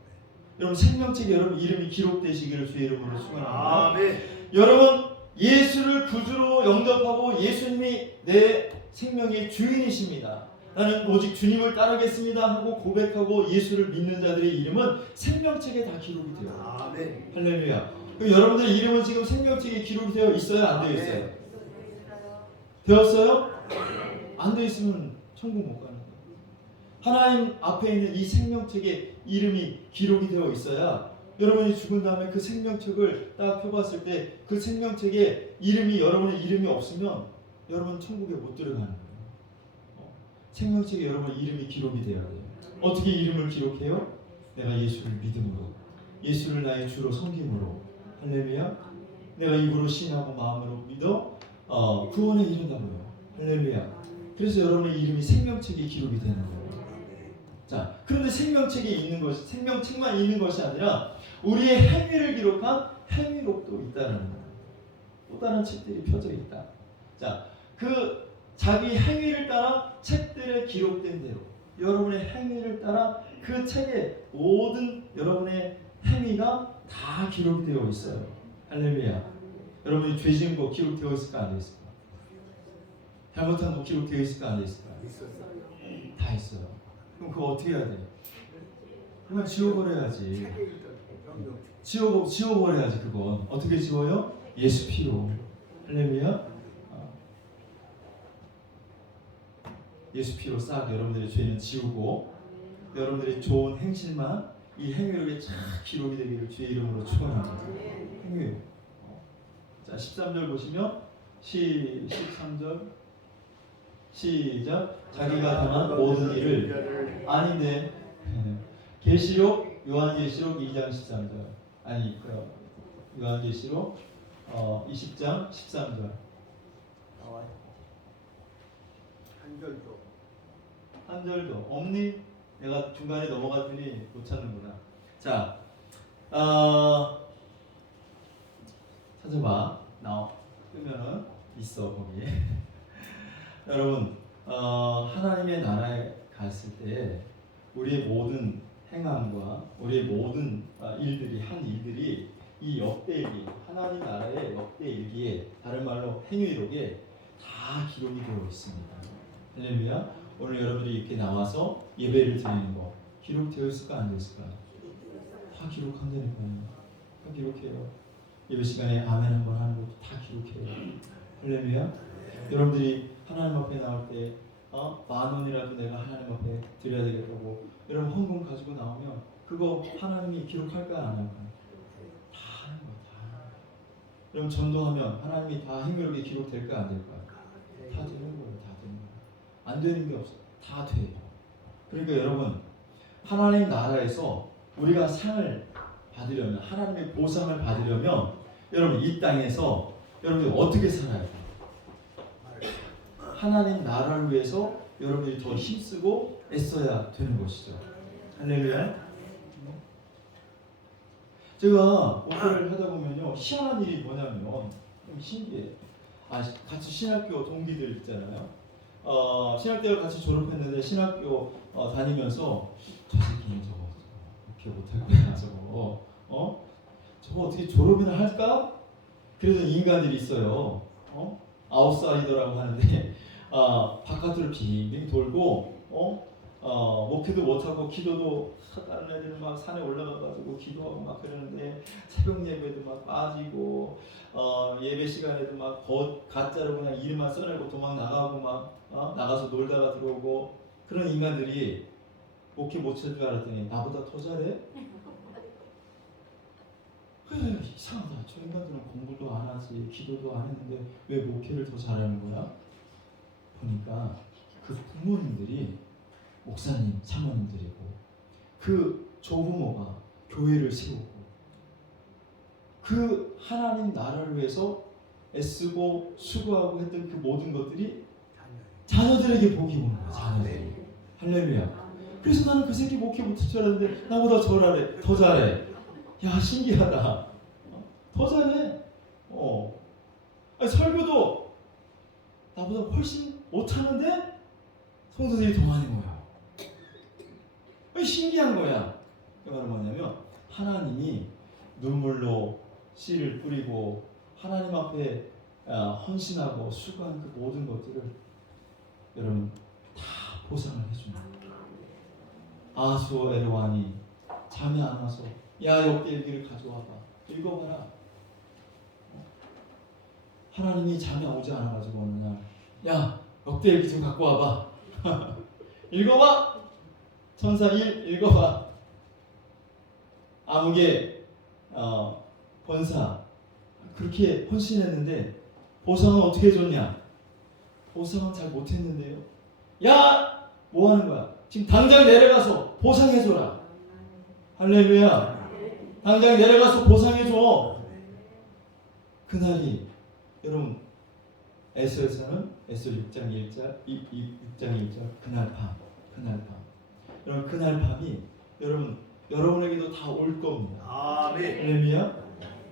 여러분 생명책에 여러분 이름이 기록되시기를 주의 이름으로 축원합니다. 아멘. 여러분 예수를 구주로 영접하고 예수님이 내 생명의 주인이십니다. 나는 오직 주님을 따르겠습니다 하고 고백하고 예수를 믿는 자들의 이름은 생명책에 다 기록이 돼요. 아멘. 할렐루야. 그럼 여러분들의 이름은 지금 생명책에 기록이 되어 있어요? 안 되어 있어요? 되었어요? 안 되어 있으면 천국 못 가는 거예요. 하나님 앞에 있는 이 생명책에 이름이 기록이 되어 있어야 여러분이 죽은 다음에 그 생명책을 딱 펴봤을 때 그 생명책에 이름이 여러분의 이름이 없으면 여러분 천국에 못 들어가는 거예요. 생명책에 여러분 이름이 기록이 되어야 돼요. 어떻게 이름을 기록해요? 내가 예수를 믿음으로, 예수를 나의 주로 섬김으로, 할렐루야. 내가 입으로 신하고 마음으로 믿어 구원에 이른다고요. 할렐루야. 그래서 여러분의 이름이 생명책에 기록이 되는 거예요. 자, 그런데 생명책에 있는 것이, 생명책만 있는 것이 아니라 우리의 행위를 기록한 행위록도 있다는 거예요. 또 다른 책들이 펴져 있다. 자, 그 자기 행위를 따라 책들에 기록된 대로 여러분의 행위를 따라 그 책에 모든 여러분의 행위가 다 기록이 되어 있어요. 할렐루야. 여러분이 죄 지은 거 기록되어 있을까 안 되어 있을까? 잘못한 거 기록되어 있을까 안 되어 있을까? 다 있어요. 그럼 그거 어떻게 해야 돼요? 그냥 지워버려야지. 지워버려야지. 그건 어떻게 지워요? 예수 피로. 할렐루야. 예수 피로 싹 여러분들의 죄는 지우고 여러분들의 좋은 행실만 이 행위록에 쫙 기록이 되기를 주의 이름으로 축원합니다. 행위록. 자, 13절 보시면 13절 시작. 자기가 당한 모든 일을 아닌데 계시록 요한계시록 2장 13절 아니 요한계시록 20장 13절 한 절도 없니? 내가 중간에 넘어갔더니 못 찾는구나. 자, 찾아봐. 뜨면은 있어 거기에. 여러분, 하나님의 나라에 갔을 때 우리의 모든 행함과 우리의 모든 일들이 이 역대일기, 하나님 나라의 역대일기에, 다른 말로 행위록에 다 기록이 되어 있습니다. 할렐루야. 오늘 여러분들이 이렇게 나와서 예배를 드리는 거 기록되어 있을까 안 되어 있을까? 다 기록한다니까요. 다 기록해요. 예배 시간에 아멘 한번 하는 것도 다 기록해요. 할렐루야. 여러분들이 하나님 앞에 나올 때 10,000원이라도 내가 하나님 앞에 드려야 되겠다고 여러분 헌금 가지고 나오면 그거 하나님이 기록할까 안 할까? 다 하는 거야. 다. 여러분 전도하면 하나님이 다 행위록에 기록될까 안 될까? 다 되는 거예요. 다 되는 거예요. 안 되는 게 없어. 다 돼요. 그러니까 여러분 하나님 나라에서 우리가 상을 받으려면, 하나님의 보상을 받으려면 여러분 이 땅에서 여러분이 어떻게 살아야 돼요? 하나님 나라를 위해서 여러분이 더 힘쓰고 애써야 되는 것이죠. 할렐루야. 제가 목회를 하다 보면요 희한한 일이 뭐냐면 좀 신기해요. 같이 신학교 동기들 있잖아요. 신학대를 같이 졸업했는데 신학교 다니면서 저 새끼는 저거 이렇게 못할 거야 저거 저거 어떻게 졸업이나 할까? 그래서 인간들이 있어요. 아웃사이더라고 하는데 바깥으로 빙빙 돌고 목회도 못하고 기도도 다른 애들 막 산에 올라가가지고 기도하고 막 그러는데 새벽 예배도 막 빠지고 예배 시간에도 막 가짜로 그냥 일만 써내고 도망 나가고 막 나가서 놀다가 들어오고 그런 인간들이 목회 못 칠 줄 알았더니 나보다 더 잘해? 그래 이상하다. 저 인간들은 공부도 안 하지 기도도 안 했는데 왜 목회를 더 잘하는 거야? 보니까 그 부모님들이 목사님, 사모님들이고 그 조부모가 교회를 세우고 그 하나님 나라를 위해서 애쓰고 수고하고 했던 그 모든 것들이 자녀들에게 복이 오는 거야. 자녀들에게. 할렐루야. 그래서 나는 그 새끼 목회 못할 줄 알았는데 나보다 더 잘해. 야 신기하다. 더 잘해. 설교도 나보다 훨씬 못하는데 성도들이 더 많이 모여. 신기한 거야. 그 말은 뭐냐면 하나님이 눈물로 씨를 뿌리고 하나님 앞에 헌신하고 수고한 그 모든 것들을 여러분 다 보상을 해줍니다. 아수어 에르완이 잠이 안 와서 야 역대일기를 가져와봐 읽어봐라. 하나님이 잠이 오지 않아가지고 어느 날 야 역대일기 좀 갖고 와봐. 읽어봐. 천사 1 읽어봐. 아무개 권사 그렇게 헌신했는데 보상은 어떻게 줬냐? 보상은 잘 못했는데요. 야 뭐 하는 거야? 지금 당장 내려가서 보상해줘라. 할렐루야. 당장 내려가서 보상해줘. 그날이 여러분 에스에서는 에스 6장 1절 6장 1절 그날 밤 여러분 그날 밤이 여러분에게도 다 올 겁니다. 아멘. 할렐루야.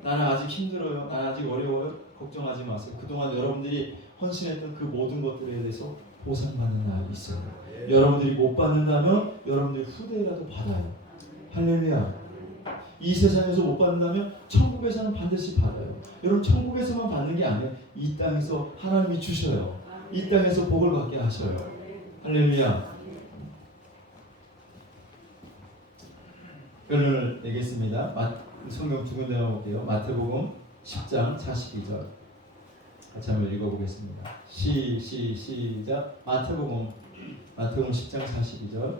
나는 아직 힘들어요. 나는 아직 어려워요. 걱정하지 마세요. 그동안 여러분들이 헌신했던 그 모든 것들에 대해서 보상받는 날이 있어요. 여러분들이 못 받는다면 여러분들이 후대라도 받아요. 할렐루야. 이 세상에서 못 받는다면 천국에서는 반드시 받아요. 여러분 천국에서만 받는 게 아니에요. 이 땅에서 하나님이 주셔요. 이 땅에서 복을 받게 하셔요. 할렐루야. 결론을 내겠습니다. 성경 두 군데 나올게요. 마태복음 10장 42절 같이 한번 읽어보겠습니다. 시작. 마태복음 10장 42절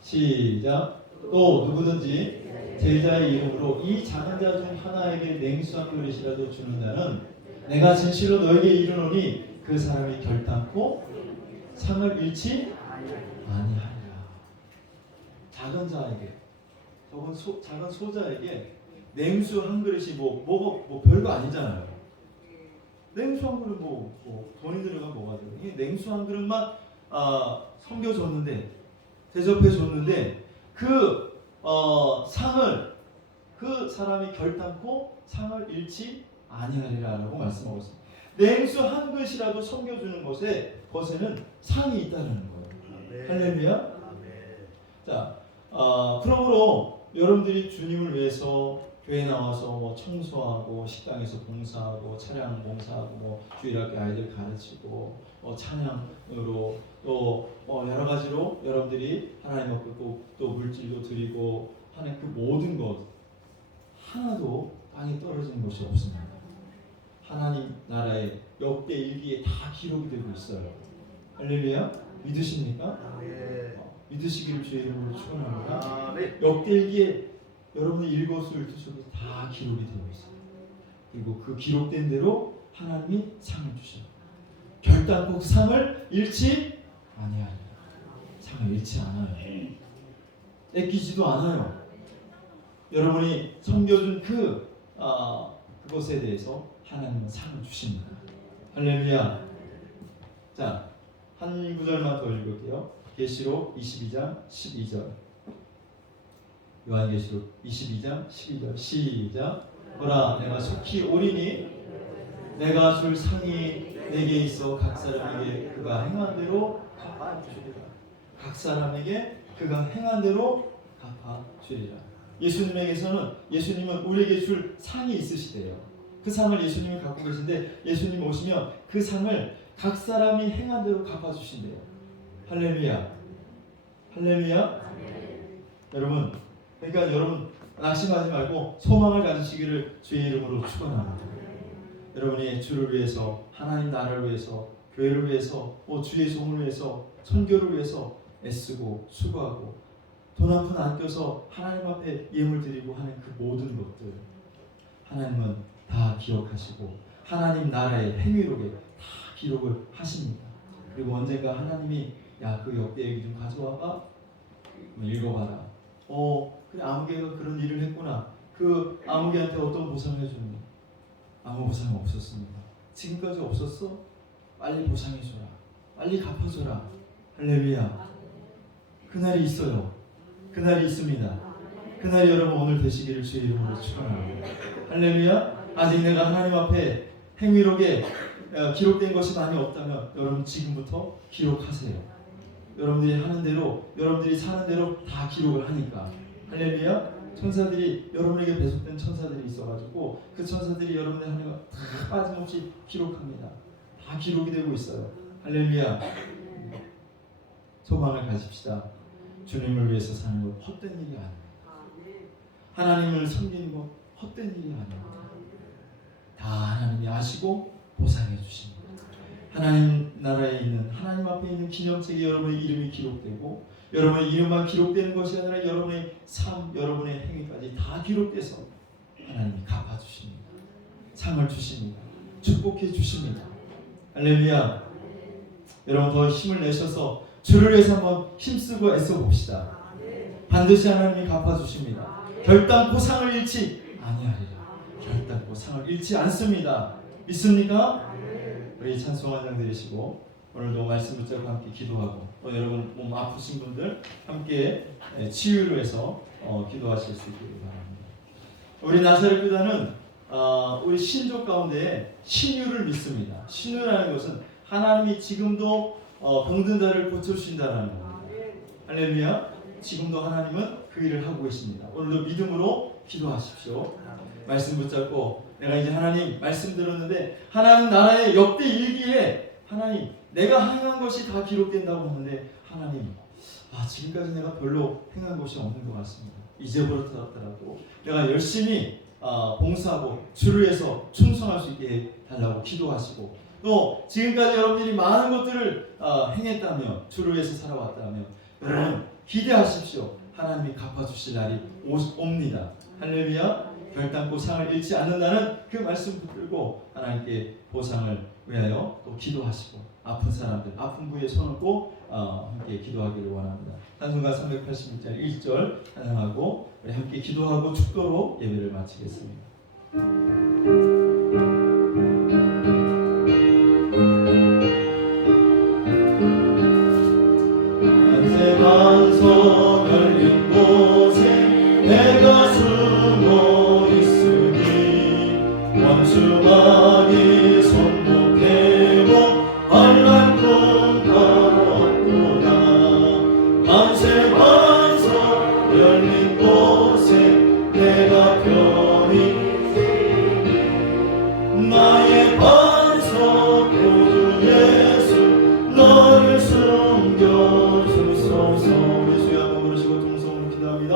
시작. 또 누구든지 제자의 이름으로 이 작은 자 중 하나에게 냉수 한 그릇이라도 주는 자는 내가 진실로 너에게 이르노니 그 사람이 결단코 상을 잃지 아니하리라. 작은 자에게 작은 소자에게 냉수 한 그릇이 뭐 별거 아니잖아요. 냉수 한 그릇 뭐 돈이 들어간 뭐가 돼요? 이게 냉수 한 그릇만 섬겨줬는데 대접해줬는데 그 상을 그 사람이 결단코 상을 잃지 아니하리라라고 말씀하고 있습니다. 냉수 한 그릇이라도 섬겨주는 것에는 상이 있다는 거예요. 할렐루야. 자, 그러므로 여러분들이 주님을 위해서 교회 나와서 뭐 청소하고 식당에서 봉사하고 차량 봉사하고 뭐 주일학교 아이들 가르치고 찬양으로 또 여러 가지로 여러분들이 하나님 앞에 또 물질도 드리고 하는 그 모든 것 하나도 땅에 떨어지는 것이 없습니다. 하나님 나라의 역대 일기에 다 기록이 되고 있어요. 할렐루야. 믿으십니까? 믿으시기를 주의 이름으로 축원합니다. 역대 일기에 여러분의 일거수일투족이 다 기록이 되어 있어요. 그리고 그 기록된 대로 하나님이 상을 주셔요. 결단코 상을 잃지 아니하리라. 상을 잃지 않아요. 뺏기지도 않아요. 여러분이 섬겨준 그것에 대해서 하나님은 상을 주십니다. 할렐루야. 자, 한 구절만 더 읽을게요. 계시록 22장 12절. 요한계시록 22장 12절 시작. 보라 내가 속히 오리니 내가 줄 상이 내게 있어 각 사람에게 그가 행한 대로 갚아주리라. 각 사람에게 그가 행한 대로 갚아주리라. 예수님은 우리에게 줄 상이 있으시대요. 그 상을 예수님이 갖고 계신데 예수님 오시면 그 상을 각 사람이 행한 대로 갚아주신대요. 할렐루야. 할렐루야. 여러분, 그러니까 여러분 낙심하지 말고 소망을 가지시기를 주의 이름으로 축원합니다. 여러분이 주를 위해서, 하나님 나라를 위해서, 교회를 위해서, 주의 종을 위해서, 선교를 위해서 애쓰고 수고하고 돈 한 푼 안 껴서 하나님 앞에 예물 드리고 하는 그 모든 것들 하나님은 다 기억하시고 하나님 나라의 행위록에 다 기록을 하십니다. 그리고 언젠가 하나님이 야, 그 역대 얘기 좀 가져와봐. 읽어봐라. 그래 아무개가 그런 일을 했구나. 그 아무개한테 어떤 보상을 해줬니? 아무 보상 없었습니다. 지금까지 없었어? 빨리 보상해줘라. 빨리 갚아줘라. 할렐루야. 그날이 있어요. 그날이 있습니다. 그날이 여러분 오늘 되시기를 주의 이름으로 축원합니다. 할렐루야. 아직 내가 하나님 앞에 행위록에 기록된 것이 많이 없다면 여러분 지금부터 기록하세요. 여러분들이 하는 대로, 여러분들이 사는 대로 다 기록을 하니까. 할렐루야. 천사들이 여러분에게 배속된 천사들이 있어가지고 그 천사들이 여러분의 하는 거 다 빠짐없이 기록합니다. 다 기록이 되고 있어요. 할렐루야. 소망을 가집시다. 주님을 위해서 사는 것 헛된 일이 아닙니다. 하나님을 섬기는 것 헛된 일이 아닙니다. 다 하나님이 아시고 보상해 주십니다. 하나님 나라에 있는, 하나님 앞에 있는 기념책에 여러분의 이름이 기록되고 여러분의 이름만 기록되는 것이 아니라 여러분의 삶, 여러분의 행위까지 다 기록돼서 하나님이 갚아주십니다. 상을 주십니다. 축복해 주십니다. 할렐루야. 여러분 더 힘을 내셔서 주를 위해서 한번 힘쓰고 애써 봅시다. 반드시 하나님이 갚아주십니다. 결단코 상을 잃지 아니하리라. 결단코 상을 잃지 않습니다. 믿습니까? 우리 찬송 한 장 드리시고 오늘도 말씀 붙잡고 함께 기도하고 또 여러분 몸 아프신 분들 함께 치유를 해서 기도하실 수 있기를 바랍니다. 우리 나사렛 교단은 우리 신족 가운데 신유를 믿습니다. 신유라는 것은 하나님이 지금도 병든 자를 고쳐주신다는 겁니다. 할렐루야. 지금도 하나님은 그 일을 하고 계십니다. 오늘도 믿음으로 기도하십시오. 말씀 붙잡고 내가 이제 하나님 말씀 들었는데 하나님 나라의 역대 일기에 하나님 내가 행한 것이 다 기록된다고 하는데 하나님 지금까지 내가 별로 행한 것이 없는 것 같습니다. 이제부터라도 내가 열심히 봉사하고 주를 위해서 충성할 수 있게 달라고 기도하시고 또 지금까지 여러분들이 많은 것들을 행했다면 주를 위해서 살아왔다면 여러분 기대하십시오. 하나님이 갚아주실 날이 옵니다. 할렐루야. 결단코 상을 잃지 않는다는 그 말씀 붙들고 하나님께 보상을 위하여 또 기도하시고 아픈 사람들 아픈 부위에 손을 꼭 함께 기도하기를 원합니다. 찬송가 386장 1절 찬양하고 우리 함께 기도하고 축도로 예배를 마치겠습니다. 반석 열린 곳에 내가 숨어 있으니 원수만이 손목대고 환난 꿈꿔왔구나. 만세 반석 열린 곳에 내가 편히 나의 반석 구주 예수 너를 숨겨주소서. 우리 주여 한번 부르시고 동성으로 기도합니다.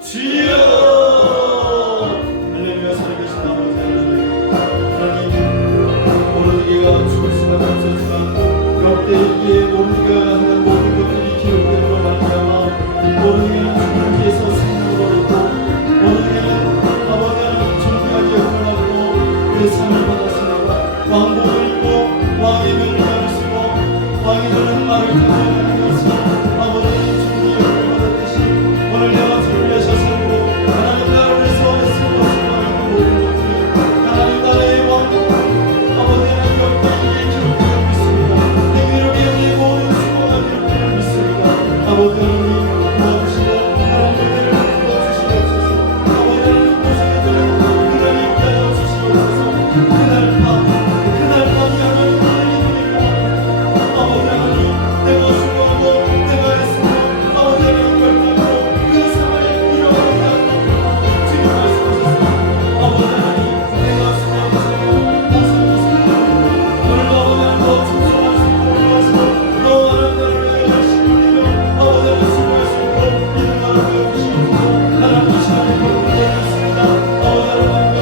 주여 할렐루야. 살아계신 아버지 하나님 모르기가 죽을 수밖에 없었지만 역대기에 모르기가 하는 모든 것들이 기록되므로 말미암아 모르기는 죽을 위해서 생명을 얻고 모르기는 아버지 하나님 존귀하게 흘러가고 그 상을 받았으나가 왕복을 입고 왕의 명을 받으시고 왕이 저는 말을 듣는 것은 아버지의 존귀를 받았듯이 오늘 내가 주를 위해서 살고 하나님 나를 위해서 애쓰고 수고하는 모든 것들이 하나님 나라의 왕국 아버지 하나님 역사에 기록되어 있습니다. 행위를 위해 모든 수고가 기록되어 있습니다. 아버지 하나님 도와주시고 하나님을 도와주시옵소서. 아버지 하나님 고생해드린 그날이 있다여 주시옵소서. 그날 밤이 하나님 아버지 하나님 내가 수고하고 내가 애쓰고 아버지 하나님 결단으로 그 상을 잃어버리지 않도록 지금 말씀하셨습니다. 아버지 하나님 내가 수고하고 봉사하시고 오늘도 아버지 하나님 더 충성할 수 있도록 도와주시고 더 많은 나를 위하여 열심히 뛰며 아버지 하나님 수고할 수 있도록 믿음 나를 배워주시옵소서. 하나님 이 시간에 기도드리겠습니다. 아버지 하나님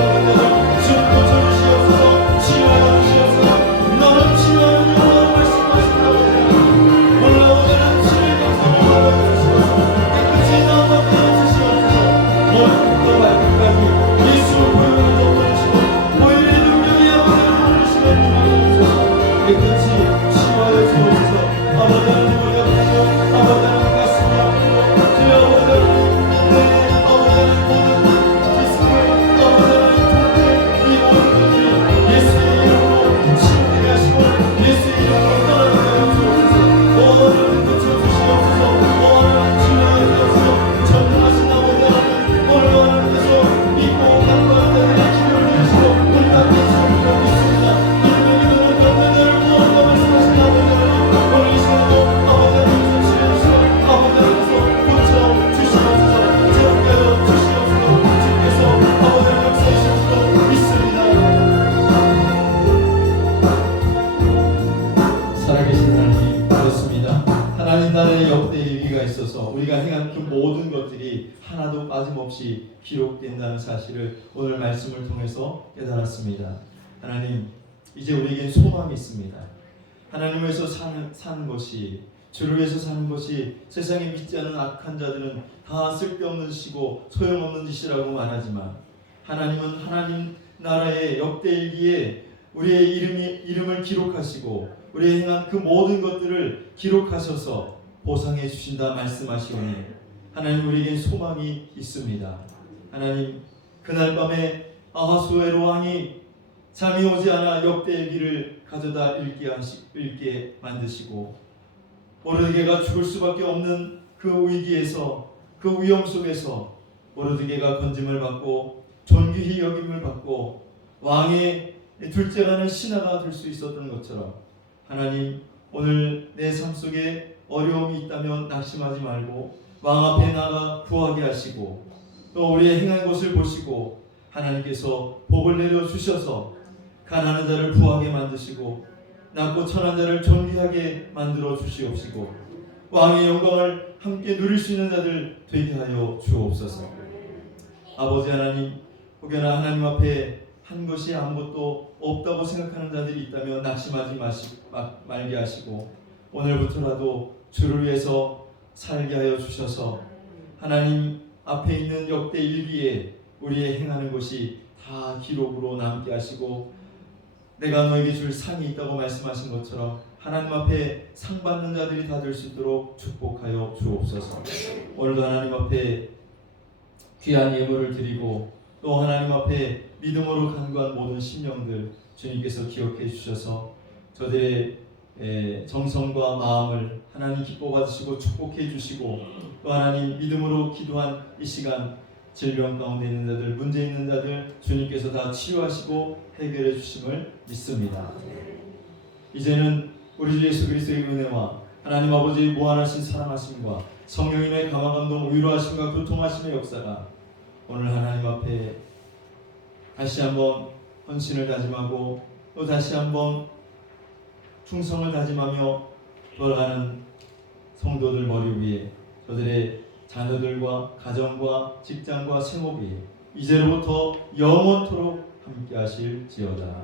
주님 고쳐주시옵소서. 치유하여 주시옵소서. 너는 치유하는 영원한 말씀하신다고 오늘 아버지 하나님 치유의 감사를 받아주시옵소서. 깨끗이 나와 되어주시옵소서. 머리부터 발끝까지 예수의 보혈로 덮어주시고 보혈의 능력이 아버지 하나님 올리시면 주옵소서. 깨끗이 치유하여 주옵소서. 아버지 하나님 우리가 보고 아버지 하나님 가슴이 아프고 주여 아버지 하나님 내 아버지 하나님 모든 디스크 아버지 하나님 통증 이 모든 것들이 예수의 이름으로 치유되게 하시고 예수의 이름으로 떠나게 하여 주옵소서. 오늘 고쳐주시옵소서. 오늘 치유하여 주옵소서. 전능하신 아버지 하나님 오늘 하나님께서 믿고 간과한 자들의 기도를 들으시고 문 닫게 하시고 있습니다. 믿음의 기도는 병든 자를 구원한다 말씀하신 아버지 하나님 오늘 이 시간에도 아버지 하나님 치유해주시고 아버지 하나님께서 고쳐주시옵소서. 새롭게 하여 주시옵소서. 주께서 아버지 하나님 역사하실 수 있습니다. 살아계신 하나님 그렇습니다. 하나님 나라의 역대 일기가 있어서 우리가 행한 그 모든 것들이 하나도 빠짐없이 기록된다는 사실을 오늘 말씀을 통해서 깨달았습니다. 하나님 이제 우리에겐 소망이 있습니다. 하나님을 위해서 사는 것이 주를 위해서 사는 것이 세상에 믿지 않는 악한 자들은 다 쓸데없는 짓이고 소용없는 짓이라고 말하지만 하나님은 하나님 나라의 역대 일기에 우리의 이름을 기록하시고 우리의 행한 그 모든 것들을 기록하셔서 보상해 주신다 말씀하시오니 하나님 우리에겐 소망이 있습니다. 하나님 그날 밤에 아하수에로 왕이 잠이 오지 않아 역대일기를 가져다 읽게 만드시고 모르드게가 죽을 수밖에 없는 그 위기에서 그 위험 속에서 모르드게가 건짐을 받고 존귀히 여김을 받고 왕의 둘째라는 신하가 될 수 있었던 것처럼 하나님 오늘 내 삶 속에 어려움이 있다면 낙심하지 말고 왕 앞에 나가 구하게 하시고 또 우리의 행한 것을 보시고 하나님께서 복을 내려 주셔서 가난한 자를 부하게 만드시고 낮고 천한 자를 존귀하게 만들어 주시옵시고 왕의 영광을 함께 누릴 수 있는 자들 되게 하여 주옵소서. 아버지 하나님, 혹여나 하나님 앞에 한 것이 아무것도 없다고 생각하는 자들이 있다면 낙심하지 말게 하시고 오늘부터라도 주를 위해서 살게 하여 주셔서 하나님 앞에 있는 역대 일기에 우리의 행하는 것이 다 기록으로 남게 하시고 내가 너에게 줄 상이 있다고 말씀하신 것처럼 하나님 앞에 상 받는 자들이 다 될 수 있도록 축복하여 주옵소서. 오늘도 하나님 앞에 귀한 예물을 드리고 또 하나님 앞에 믿음으로 간구한 모든 심령들 주님께서 기억해 주셔서 저들의 정성과 마음을 하나님 기뻐 받으시고 축복해 주시고 또 하나님 믿음으로 기도한 이 시간 질병 가운데 있는 자들, 문제 있는 자들 주님께서 다 치유하시고 해결해 주심을 믿습니다. 이제는 우리 주 예수 그리스도의 은혜와 하나님 아버지의 무한하신 사랑하심과 성령님의 감화감동 위로하심과 교통하심의 역사가 오늘 하나님 앞에 다시 한번 헌신을 다짐하고 또 다시 한번 충성을 다짐하며 돌아가는 성도들 머리 위에 저들의 자녀들과 가정과 직장과 생업 위에 이제로부터 영원토록 함께 하실지어다.